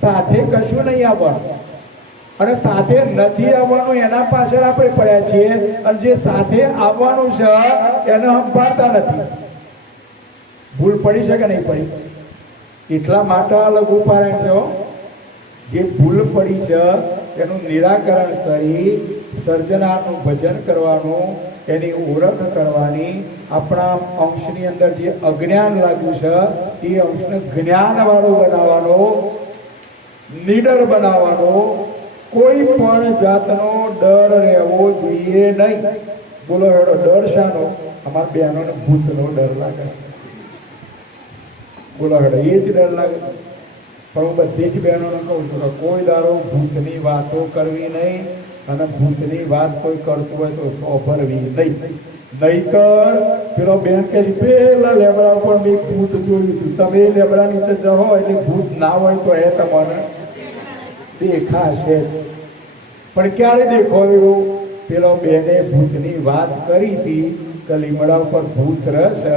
સાથે કશું નહીં આવવાનું. અને સાથે નથી આવવાનું એના પાછળ આપણે પડ્યા છીએ, અને જે સાથે આવવાનું છે એને સંભાળતા નથી. ભૂલ પડી છે કે નહીં પડી? એટલા માટે આ લઘુ પારાયણ છે. જે ભૂલ પડી છે એનું નિરાકરણ કરી સર્જનાનું ભજન કરવાનું, એની ઓળખ કરવાની, આપણા અંશની અંદર જે અજ્ઞાન લાગ્યું છે એ અંશને જ્ઞાનવાળો બનાવવાનો, નીડર બનાવવાનો. કોઈ પણ જાતનો ડર રહેવો જોઈએ નહીં. બોલો હેડો, ડર શાનો? અમારા બહેનોને ભૂતનો ડર લાગે. બોલો હેડો, એ જ ડર લાગે. પણ હું બધી જ બહેનોને કહું છું કે કોઈ દારો ભૂતની વાતો કરવી નહીં, અને ભૂતની વાત કોઈ કરતું હોય તો સોભરવી નહીં. નહીતર પેલો બેન કે પેલા લેબડા ઉપર મેં ભૂત જોયું હતું. તમે એ લેબડા નીચે જહો એટલે ભૂત ના હોય તો એ તમારે દેખાશે. પણ ક્યારે દેખાયું? પેલો બેને ભૂતની વાત કરી હતી કે લીમડા ઉપર ભૂત રહેશે,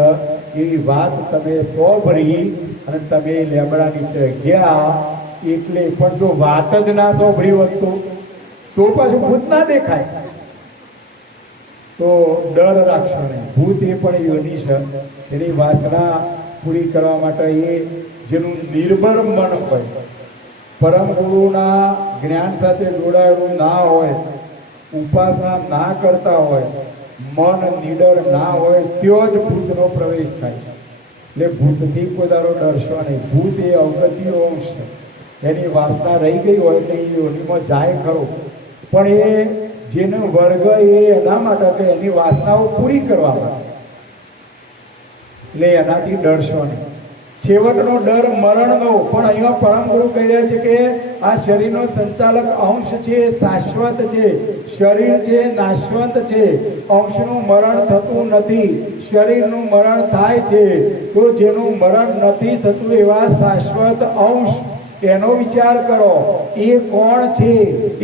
એવી વાત તમે સોભરી અને તમે લેબડા નીચે ગયા. એટલે પણ જો વાત જ ના સોભરી હોત તો પાછું ભૂત ના દેખાય. તો ડર રાખશો નહીં. ભૂત એ પણ યોની છે, એની વાસના પૂરી કરવા માટે એ જેનું નિર્ભર મન હોય, પરમ ગુરુના જ્ઞાન સાથે જોડાયેલું ના હોય, ઉપાસના ના કરતા હોય, મન નિડર ના હોય, ત્યો જ ભૂતનો પ્રવેશ થાય. એટલે ભૂતથી કોઈ દારો ડરશો નહીં. ભૂત એ અવગતિનો અંશ છે. એની વાસના રહી ગઈ હોય એટલે એ યોનિમાં જાય ખરો, પણ એ જેનો વર્ગ એ એના માટે કે એની વાસનાઓ પૂરી કરવા માટે, એટલે એનાથી ડરશો નહીં. છેવટનો ડર મરણનો. પણ અહીંયા પરમ ગુરુ કહી રહ્યા છે કે આ શરીરનો સંચાલક અંશ છે, શાશ્વત છે. શરીર છે નાશવંત છે, અંશનું મરણ થતું નથી. શરીરનું મરણ થાય છે, તો જેનું મરણ નથી થતું એવા શાશ્વત અંશ, એનો વિચાર કરો. એ કોણ છે?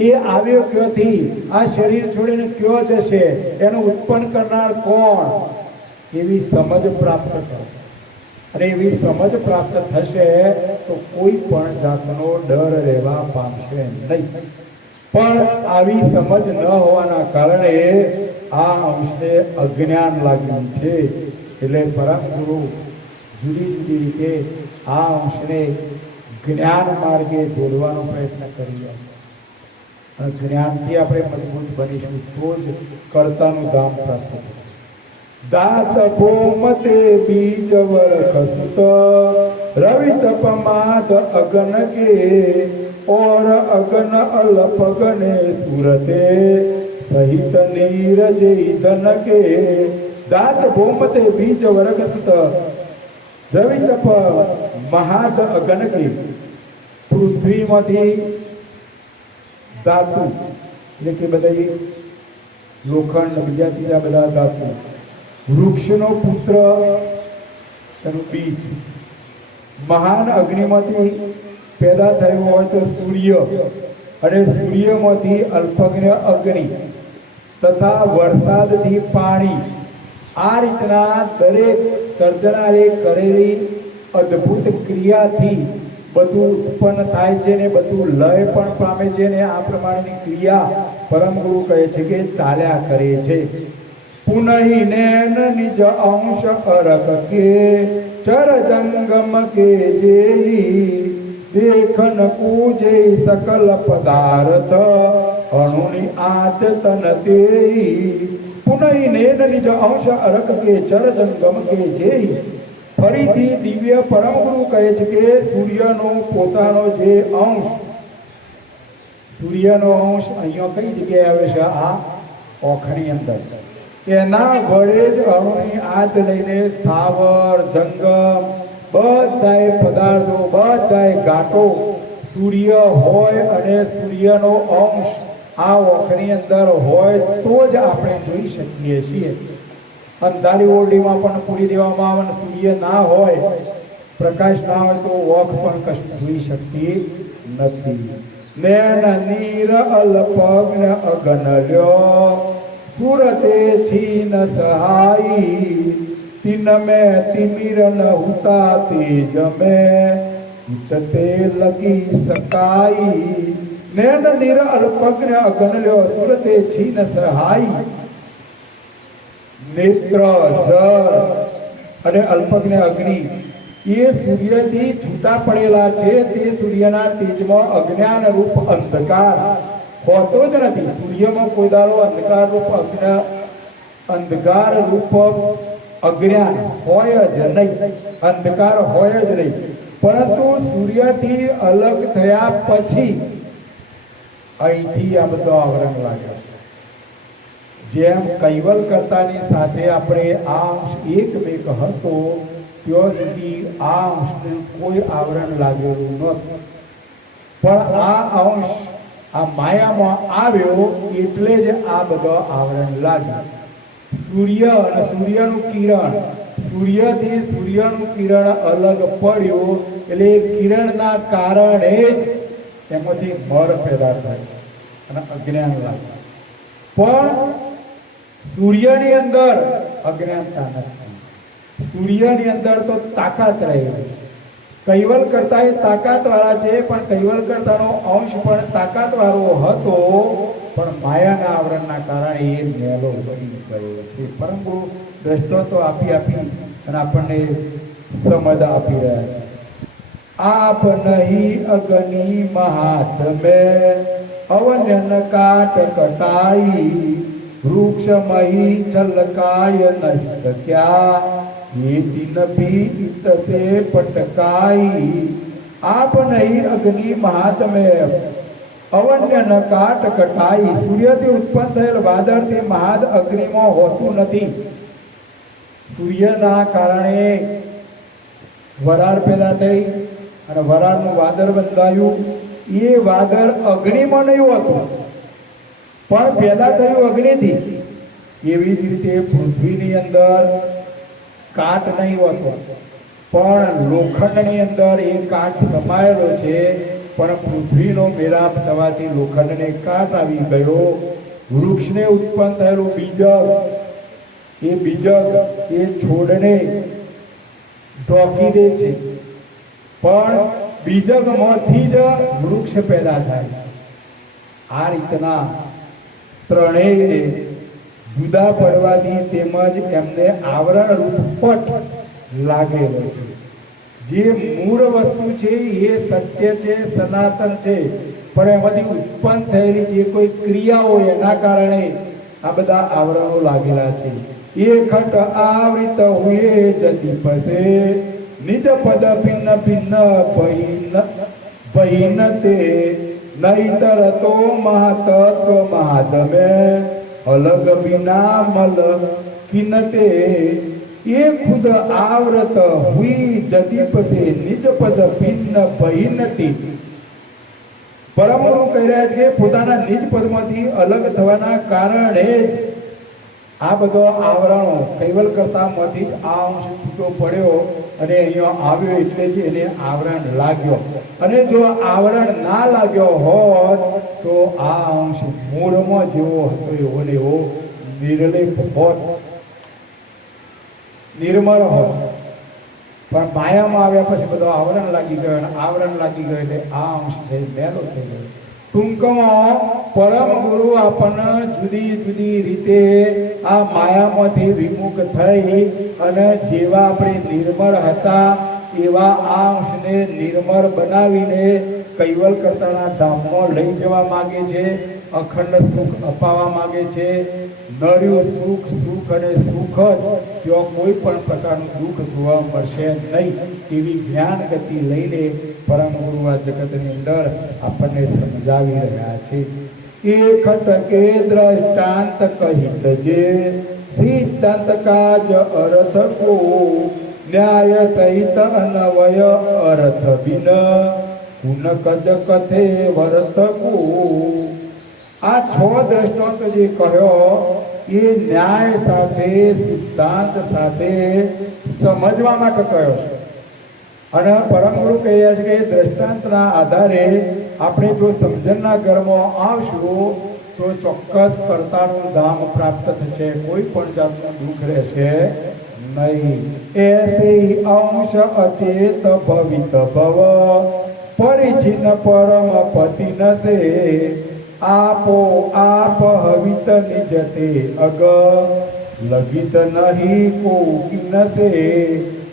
એ આવ્યો ક્યોથી? આ શરીર છોડીને ક્યો જશે? એનું ઉત્પન્ન કરનાર કોણ? એવી સમજ પ્રાપ્ત કરો. અને એવી સમજ પ્રાપ્ત થશે તો કોઈ પણ જાતનો ડર રહેવા પામશે નહીં. પણ આવી સમજ ન હોવાના કારણે આ અંશને અજ્ઞાન લાગ્યું છે. એટલે પરમ ગુરુ જુદી જુદી રીતે આ અંશને જ્ઞાન માર્ગે જોડવાનો પ્રયત્ન કરીએ. અને જ્ઞાનથી આપણે મજબૂત બનીશું તો જ કર્તાનું ધામ પ્રાપ્ત થશે. દાત ભૂમતે બીજ વરખસુત રવિ તપમાદ અગન કે और अगन अलपगने सूरते सहित नीरज धन के दात भूमते बीज वर्गसुत रवि तप महाद अगन के પૃથ્વીમાંથી ધાતુ એટલે કે બધા લોખંડ બીજા ત્રીજા બધા ધાતુ, વૃક્ષનો પુત્ર તેનું બીજ, મહાન અગ્નિમાંથી પેદા થયું હોય તો સૂર્ય, અને સૂર્યમાંથી અલ્પગ્ન અગ્નિ તથા વરસાદથી પાણી. આ રીતના દરેક સર્જનારે કરેલી અદ્ભુત ક્રિયાથી બધું ઉત્પન્ન થાય છે ને બધું લય પણ પામે છે ને આ પ્રમાણેની ક્રિયા પરમ ગુરુ કહે છે કે ચાલ્યા કરે છે. પુનઃ નિજ અંશ અરક કે ચર જંગમ કે જેઈ દેખન કૂજે સકલ પદાર્થ અણુની આદતન તેઈ. પુનઃ નિજ અંશ અરક કે ચર જંગમ કે જેઈ. ફરીથી દિવ્ય પરમ ગુરુ કહે છે કે સૂર્યનો પોતાનો જે અંશ, સૂર્યનો અંશ અહીંયા કઈ જગ્યાએ આવે છે? આ ઓખની અંદર. એના વડે જ અણુની આદ લઈને સ્થાવર જંગમ બધાય પદાર્થો બધાય ઘાટો સૂર્ય હોય અને સૂર્યનો અંશ આ ઓખની અંદર હોય તો જ આપણે જોઈ શકીએ છીએ. અંધારી ઓરડીમાં પણ પૂરી દેવામાં આવે, સૂર્ય ના હોય, પ્રકાશ ના હોય તો ઓખ પણ કશું જોઈ શકતી નથી. નૈન નીર અલ્પગ્ન અગનલ્યો સુરતે છીન સહાઈ તિન મેં તિમિર ન હુતા તેજ મેં તે લગી સકાઈ. નયન નીર અલ્પગ્ન અગનલ્યો સુરતે છીન સહાય નેત્ર જળ અને અલ્પગ્ન અગ્નિ એ સૂર્યથી છૂટા પડેલા છે તે સૂર્યના તેજમાં અજ્ઞાન રૂપ અંધકાર હોતો જ નથી સૂર્યમાં કોઈ દાડો અંધકાર રૂપ અંધકાર રૂપ અજ્ઞાન હોય જ નહીં અંધકાર હોય જ નહીં પરંતુ સૂર્યથી અલગ થયા પછી અહીંથી આ બધો આવરણ લાગ્યો જેમ કૈવલ કર્તાની સાથે આપણે આ અંશ એક મેક હતો ત્યાં સુધી આ અંશને કોઈ આવરણ લાગેલું નહોતું પણ આ અંશ આ માયામાં આવ્યો એટલે જ આ બધો આવરણ લાગ્યો સૂર્ય અને સૂર્યનું કિરણ સૂર્યથી સૂર્યનું કિરણ અલગ પડ્યું એટલે કિરણના કારણે જ એમાંથી મર પેદા થાય અને અજ્ઞાન લાગે પણ સૂર્યની અંદર અજ્ઞાનતા નથી સૂર્યની અંદર તો તાકાત રહેલી કૈવલ કરતા એ તાકાત વાળા છે પણ કૈવલ કરતાનો અંશ પણ તાકાત વાળો હતો પણ માયાના આવરણના કારણે એ મેલો બની ગયો છે પરંતુ દ્રષ્ટાંતો આપી અને આપણને સમજ આપી રહ્યા છે आप नहीं अग्नि महात्मे अवन्यन काट कटाई वृक्ष मही छलकाय नहीं क्या ये दिन भी इत से पटकाई आप नहीं अग्नि महात्मे अवन्यन काट कटाई सूर्यથી ઉત્પન્ન થયેલ વાદળથી મહાદ અગ્નિમાં હોતું નથી સૂર્યના કારણે વરાળ પેદા થઈ અને વરાળનું વાદળ બંધાયું એ વાદળ અગ્નિમાં નહીં હોતું પણ પેદા થયું અગ્નિથી એવી જ રીતે પૃથ્વીની અંદર કાટ નહીં હોતો પણ લોખંડની અંદર એ કાટ સમાયેલો છે પણ પૃથ્વીનો મેળાપ થવાથી લોખંડને કાટ આવી ગયો વૃક્ષને ઉત્પન્ન થયેલું બીજક એ છોડને ઢોકી દે છે પણ બીજકમાંથી જ વૃક્ષ પેદા થાય આ રીતના ત્રણેયને જુદા પડવાથી તેમજ એમને આવરણ રૂપ પટ લાગેલો છે જે મૂળ વસ્તુ છે એ સત્ય છે સનાતન છે પણ એમાંથી ઉત્પન્ન થયેલી જે કોઈ ક્રિયાઓ એના કારણે આ બધા આવરણો લાગેલા છે એ ખટ આવૃત હુએ જતી પસે નિજ પદ ભિન્ન ભિન્ન ભિન્ન તે નહીતર તો મહાતત્વ મહાદમે અલગ વિના મલ કિનતે ये खुद आवृत हुई जदीप से निज पद भिन्न भइनती परम गुरु કહી રહ્યા છે કે પોતાના નિજ પદમાંથી અલગ થવાના કારણે જ આ બધો આવરણો કૈવલ કરતામાંથી આ અંશ છૂટો પડ્યો અને અહીંયા આવ્યો એટલે જ એને આવરણ લાગ્યો અને જો આવરણ ના લાગ્યો હોત તો આ અંશ મૂળમાં જેવો હતો એવો ને એવો નિર્લેપ હોત નિર્મળ હોય પણ માયામાં આવ્યા પછી બધો આવરણ લાગી ગયો અને આવરણ લાગી ગયો એટલે આ અંશ છે મેલો થઈ ગયો ટૂંકમાં પરમ ગુરુ આપણને જુદી જુદી રીતે આ માયામાંથી વિમુખ થઈ અને જેવા આપણે નિર્મળ હતા એવા આ અંશને નિર્મળ બનાવીને કૈવલ કરતાના ધામમાં લઈ જવા માંગે છે અખંડ સુખ અપાવવા માંગે છે નર્યું સુખ અને સુખ જ ત્યાં કોઈ પણ પ્રકારનું દુઃખ જોવા મળશે નહીં એવી જ્ઞાન ગતિ લઈને પરમ ગુરુ આ જગતની અંદર આપણને સમજાવી રહ્યા છે એક ટકે દ્રષ્ટાંત કહિત જે સિદ્ધાંત કાજ અર્થ કો ન્યાય સહિત અનવય અર્થ બિન ગુણ કજ કથે વર્ત કો આ 6 દ્રષ્ટાંત જે કહ્યો એ ન્યાય સાથે સિદ્ધાંત સાથે સમજવા માટે કહ્યો છે અને પરમ ગુરુ કહે છે કે દ્રષ્ટાંતના આધારે આપણે જો સમજણના ઘરમાં આવશું તો ચોક્કસ કર્તાનું ધામ પ્રાપ્ત થશે કોઈ પણ જાતનું દુઃખ રહેશે નહીં એસે અંશ અચેત ભવિત ભવ પરિચિન પરમ પતિ નસે આપો આપ હવિત નિજતે અગ લગિત નહીં કોકી નસે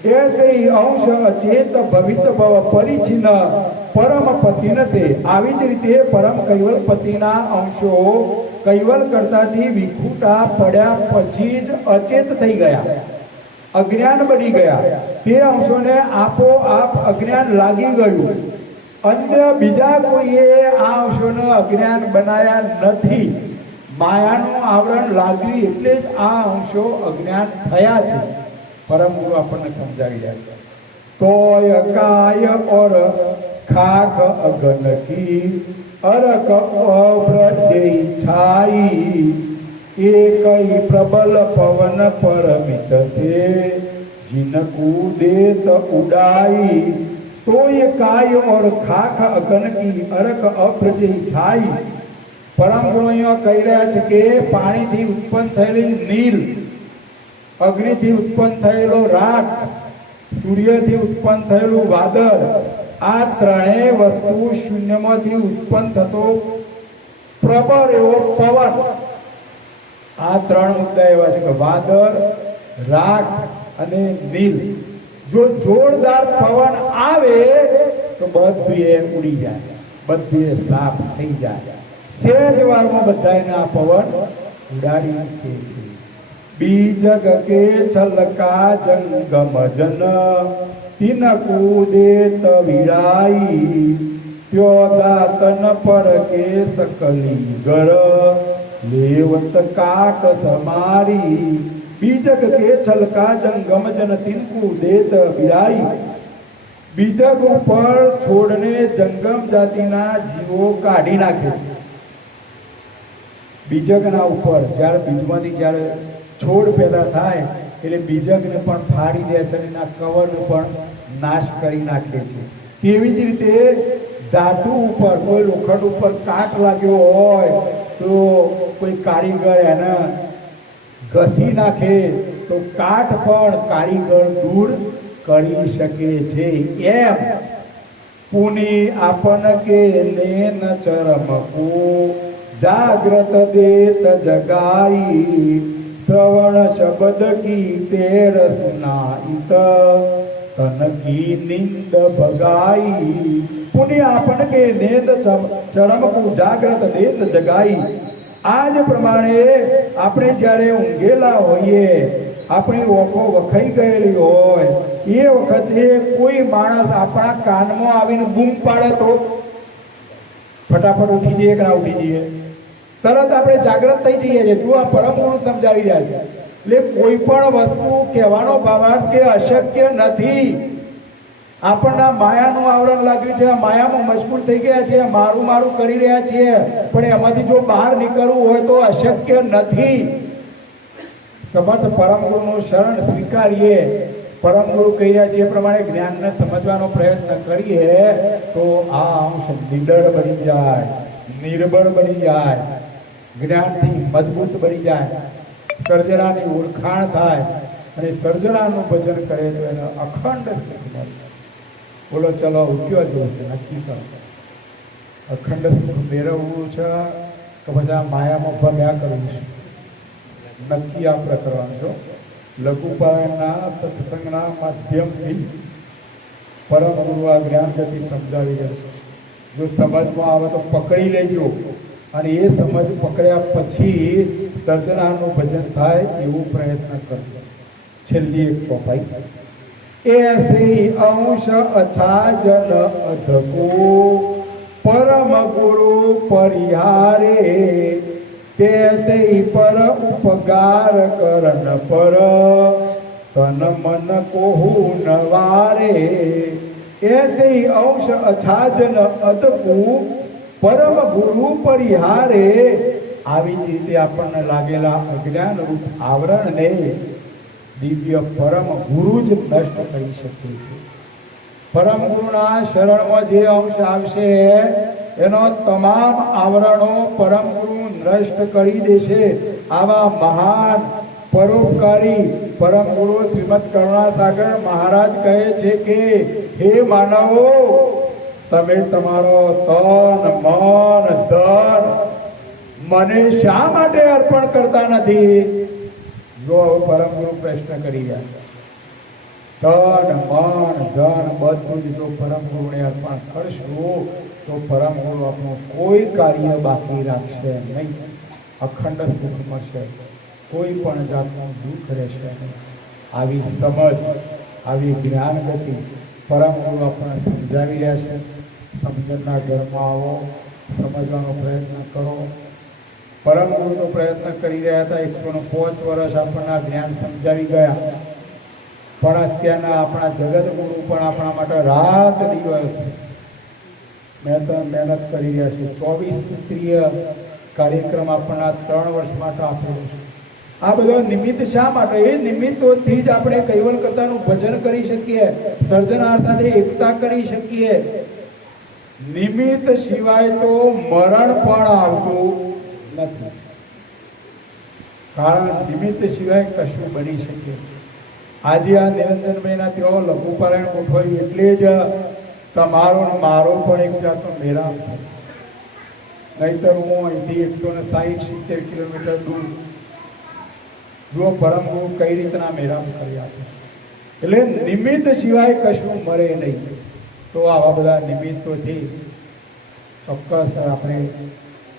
ऐसे ही अंश अचेत भवित भव परिचिन परम पति नसे આવી જ રીતે પરમ કૈવલ પતિના અંશો કૈવલ કરતાથી વિખૂટા પડ્યા પછી જ અચેત થઈ ગયા, અજ્ઞાન બની ગયા. તે અંશોને આપોઆપ અજ્ઞાન લાગી ગયું. અન્ય બીજા કોઈએ આ અંશોને અજ્ઞાન બનાયા નથી. માયાનું આવરણ લાગ્યું એટલે જ આ અંશો અજ્ઞાન થયા છે. પરમ ગુરુ આપણને સમજાવી રહ્યા છે. તોય કાય ઓર ખાખ અગન કી અરક અવ્રજે છાઈ એકઈ પ્રબલ પવન પરમિત છે जिनको देत उड़ाई. तो ये काय और खाख अगन की अरक अप्रजे छाई. परम गुरुओं કહી રહ્યા છે કે પાણીથી ઉત્પન્ન થયેલી નીલ, અગ્નિથી ઉત્પન્ન થયેલો રાખ, સૂર્યથી ઉત્પન્ન થયેલું વાદળ, આ ત્રણેય વસ્તુ શૂન્યમાંથી ઉત્પન્ન થતો પ્રબળ એવો પવન. આ ત્રણ મુદ્દા એવા છે કે વાદળ, રાખ અને નીલ. જો જોરદાર પવન આવે તો બધું એ ઉડી જાય, બધું એ સાફ થઈ જાય. તે જ વારમાં બધાને આ પવન ઉડાડી નાખે છે. બીજગ કે છલકા જંગમ જન તિનકુ દેત વિરાઈ ત્યો દાતન પર કે સકલી ગર લેવત કાટ સમારી. બીજક કે છલકા જંગમ જન તિનકુ દેત વિરાઈ. બીજક ઉપર છોડને જંગમ જાતિના જીવો કાઢી નાખે. બીજકના ઉપર જ્યારે બીજમાંથી જ્યારે છોડ પેદા થાય એટલે બીજકને પણ ફાડી દે છે અને એના કવરનો પણ નાશ કરી નાખે છે. તેવી જ રીતે ધાતુ ઉપર, કોઈ લોખંડ ઉપર કાટ લાગ્યો હોય તો કોઈ કારીગર એને ઘસી નાખે તો કાટ પણ કારીગર દૂર કરી શકે છે. એમ પુની આપન કે નેન ચરમકો જાગ્રત દેત જગાઈ શ્રવણ શબ્દ કી તેર સુનાઈત તન કી નિંદ ભગાઈ. પુનિ આપન કે નેત ચરમકો જાગ્રત દેત જગાઈ. આ જ પ્રમાણે આપણે જ્યારે ઊંઘેલા હોઈએ, આપણી ઓખો વખાઈ ગયેલી હોય, એ વખતે કોઈ માણસ આપણા કાનમાં આવીને બૂમ પાડે તો ફટાફટ ઉઠી જઈએ કે ના ઉઠી જઈએ? તરત આપણે જાગૃત થઈ જઈએ છીએ. જો આ પરમ ગુરુ સમજાવી રહ્યા છે. એટલે કોઈ પણ વસ્તુ કહેવાનો ભાવાર્થ કે અશક્ય નથી. આપણને માયાનું આવરણ લાગ્યું છે, માયામાં મશગુલ થઈ ગયા છે, મારું મારું કરી રહ્યા છીએ, પણ એમાંથી જો બહાર નીકળવું હોય તો અશક્ય નથી. સમર્થ પરમ ગુરુનું શરણ સ્વીકારીએ. પરમ ગુરુ કહી રહ્યા છે એ પ્રમાણે જ્ઞાનને સમજવાનો પ્રયત્ન કરીએ તો આ અંશ નિડર બની જાય, નિર્બળ બની જાય, જ્ઞાનથી મજબૂત બની જાય, સર્જનાની ઓળખાણ થાય અને સર્જનાનું ભજન કરે તો એને અખંડ સુખ મળે. બોલો ચલો ઉઠ્યો જો છે, નક્કી કરો અખંડ સુખ મેળવવું છે કે બધા માયામાં ભમ્યા કરવું છે? નક્કી આપણે કરવાનું છો. લઘુપાયણના સત્સંગના માધ્યમથી પરમ ગુરુ આ જ્ઞાન ગતિ સમજાવી ગયો. જો સમજમાં આવે તો પકડી લેજો અને એ સમજ પકડ્યા પછી સર્જનાનું ભજન થાય એવો પ્રયત્ન કરજો. છેલ્લી એક ચોપાઈ. ऐसे अंश अछाजन अधको परम गुरु परिहारे कैसे पर उपकार करन पर तन मन को नवारे. ऐसे अंश अछाजन अधको परम गुरु परिहारे. આવી જ રીતે આપણને લાગેલા અજ્ઞાન રૂપ આવરણને દિવ્ય પરમ ગુરુ જ નષ્ટ કરી શકે છે. પરમ ગુરુના શરણમાં જે અંશ આવશે એનો તમામ આવરણો પરમ ગુરુ નષ્ટ કરી દેશે. આવા મહાન પરોપકારી પરમ ગુરુ શ્રીમદ કરુણાસાગર મહારાજ કહે છે કે હે માનવો, તમે તમારો તન મન ધન મને શા માટે અર્પણ કરતા નથી? જો પરમ ગુરુ પ્રશ્ન કરી રહ્યા, તન મન ધન બધું જ જો પરમ ગુરુને અર્પણ કરશું તો પરમ ગુરુ આપણું કોઈ કાર્ય બાકી રાખશે નહીં, અખંડ સુખ મળશે, કોઈ પણ જાતનું દુઃખ રહેશે નહીં. આવી સમજ, આવી જ્ઞાન ગતિ પરમ ગુરુ આપણને સમજાવી રહ્યા છે. સમજણના ઘરમાં આવો, સમજવાનો પ્રયત્ન કરો. પરમ ગુરુ તો પ્રયત્ન કરી રહ્યા હતા, 105 વર્ષ આપણને જ્ઞાન સમજાવી ગયા, પણ અત્યારના આપણા જગત ગુરુ પણ આપણા માટે રાત દિવસ મહેનત કરી રહ્યા છે. 24 સૂત્રીય કાર્યક્રમ આપણને 3 વર્ષ માટે આપેલો છે. આ બધો નિમિત્ત શા માટે? એ નિમિત્તોથી જ આપણે કૈવલ કરતાનું ભજન કરી શકીએ, સર્જનાર સાથે એકતા કરી શકીએ. નિમિત્ત સિવાય તો મરણ પણ આવતું નથી, કારણ નિમિત્ત સિવાય કશું બની શકે. આજે આ નિરંજનભાઈના તેઓ લઘુપારાયણ ગોઠવાયું એટલે જ તમારો મારો પણ એક જાતનો મેળાપ છે. નહીતર હું અહીંથી 160-70 કિલોમીટર દૂર. જો પરમ ગુરુ કઈ રીતના મેળાપ કરી આપે. એટલે નિમિત્ત સિવાય કશું મળે નહીં. તો આવા બધા નિમિત્તોથી ચોક્કસ આપણે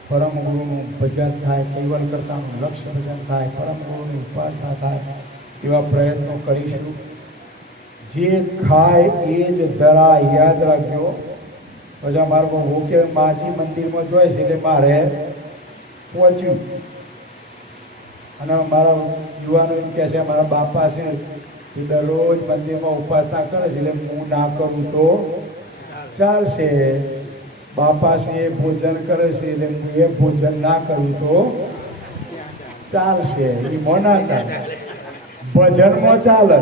પરમ ગુરુનું ભજન થાય, કૈવલ કરતાનું લક્ષ્ય ભજન થાય, પરમ ગુરુની ઉપાસના થાય, એવા પ્રયત્નો કરીશું. જે ખાય એ જ ધરા, યાદ રાખજો. પછી મારું હું કે માજી મંદિરમાં જોઈશ એટલે મારે પહોંચ્યું. અને મારા યુવાનો એમ કહે છે, મારા બાપા છે એ દરરોજ મંદિરમાં ઉપાસના કરે છે, એટલે હું ના કરું તો ચાલશે. બાપા છે એ ભોજન કરે છે એટલે હું એ ભોજન ના કરું તો ચાલશે. એ મોના ચાલે, ભજનમાં ચાલે,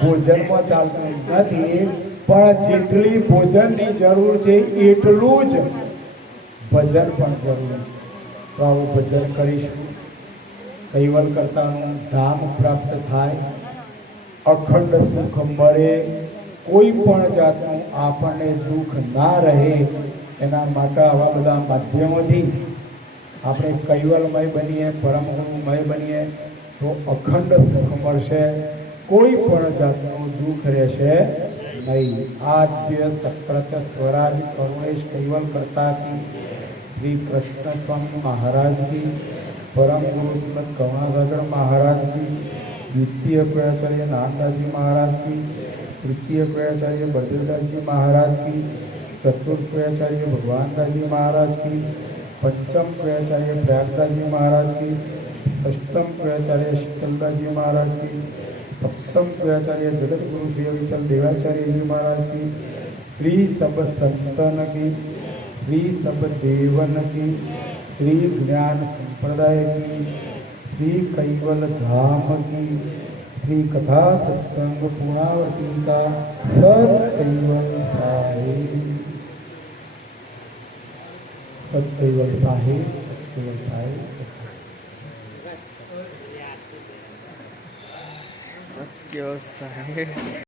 ભોજનમાં ચાલતું નથી. પણ જેટલી ભોજનની જરૂર છે એટલું જ ભજન પણ જરૂર છે. તો આવું ભજન કરીશું, કૈવલ કરતાનું ધામ પ્રાપ્ત થાય, અખંડ સુખ મળે, કોઈ પણ જાતનું આપણને દુઃખ ના રહે. એના માટે આવા બધા માધ્યમોથી આપણે કૈવલમય બનીએ, પરમ ગુરુમય બનીએ તો અખંડ સુખ મળશે, કોઈ પણ જાતનું દુઃખ રહેશે નહીં. આદ્ય સક્રત સ્વરાજ કરુણેશ કૈવલ કરતા કી શ્રી કૃષ્ણ સ્વામી મહારાજ કી, परम गुरु श्रीमद करुणासागर महाराज की, द्वितीय प्रयाचार्य नानदाजी महाराज की, तृतीय प्रयाचार्य बलदेवदास जी महाराज की, चतुर्थ प्रयाचार्य भगवानदास जी महाराज की, पंचम प्रयाचार्य प्रयागदास जी महाराज की, षष्टम प्रयाचार्य शीतलदास जी महाराज की, सप्तम प्रयाचार्य जगत गुरु श्री अविचल देवाचार्य जी महाराज की, श्री सब संतन की, श्री सब देवन की, श्री ज्ञान संप्रदाय की, श्री कैवल धाम की, श्री कथा सत्संग पूर्णावती का सत्कैवल साहिब, सत्कैवल साहिब, सत्कैवल साहिब, सत्कैवल साहिब।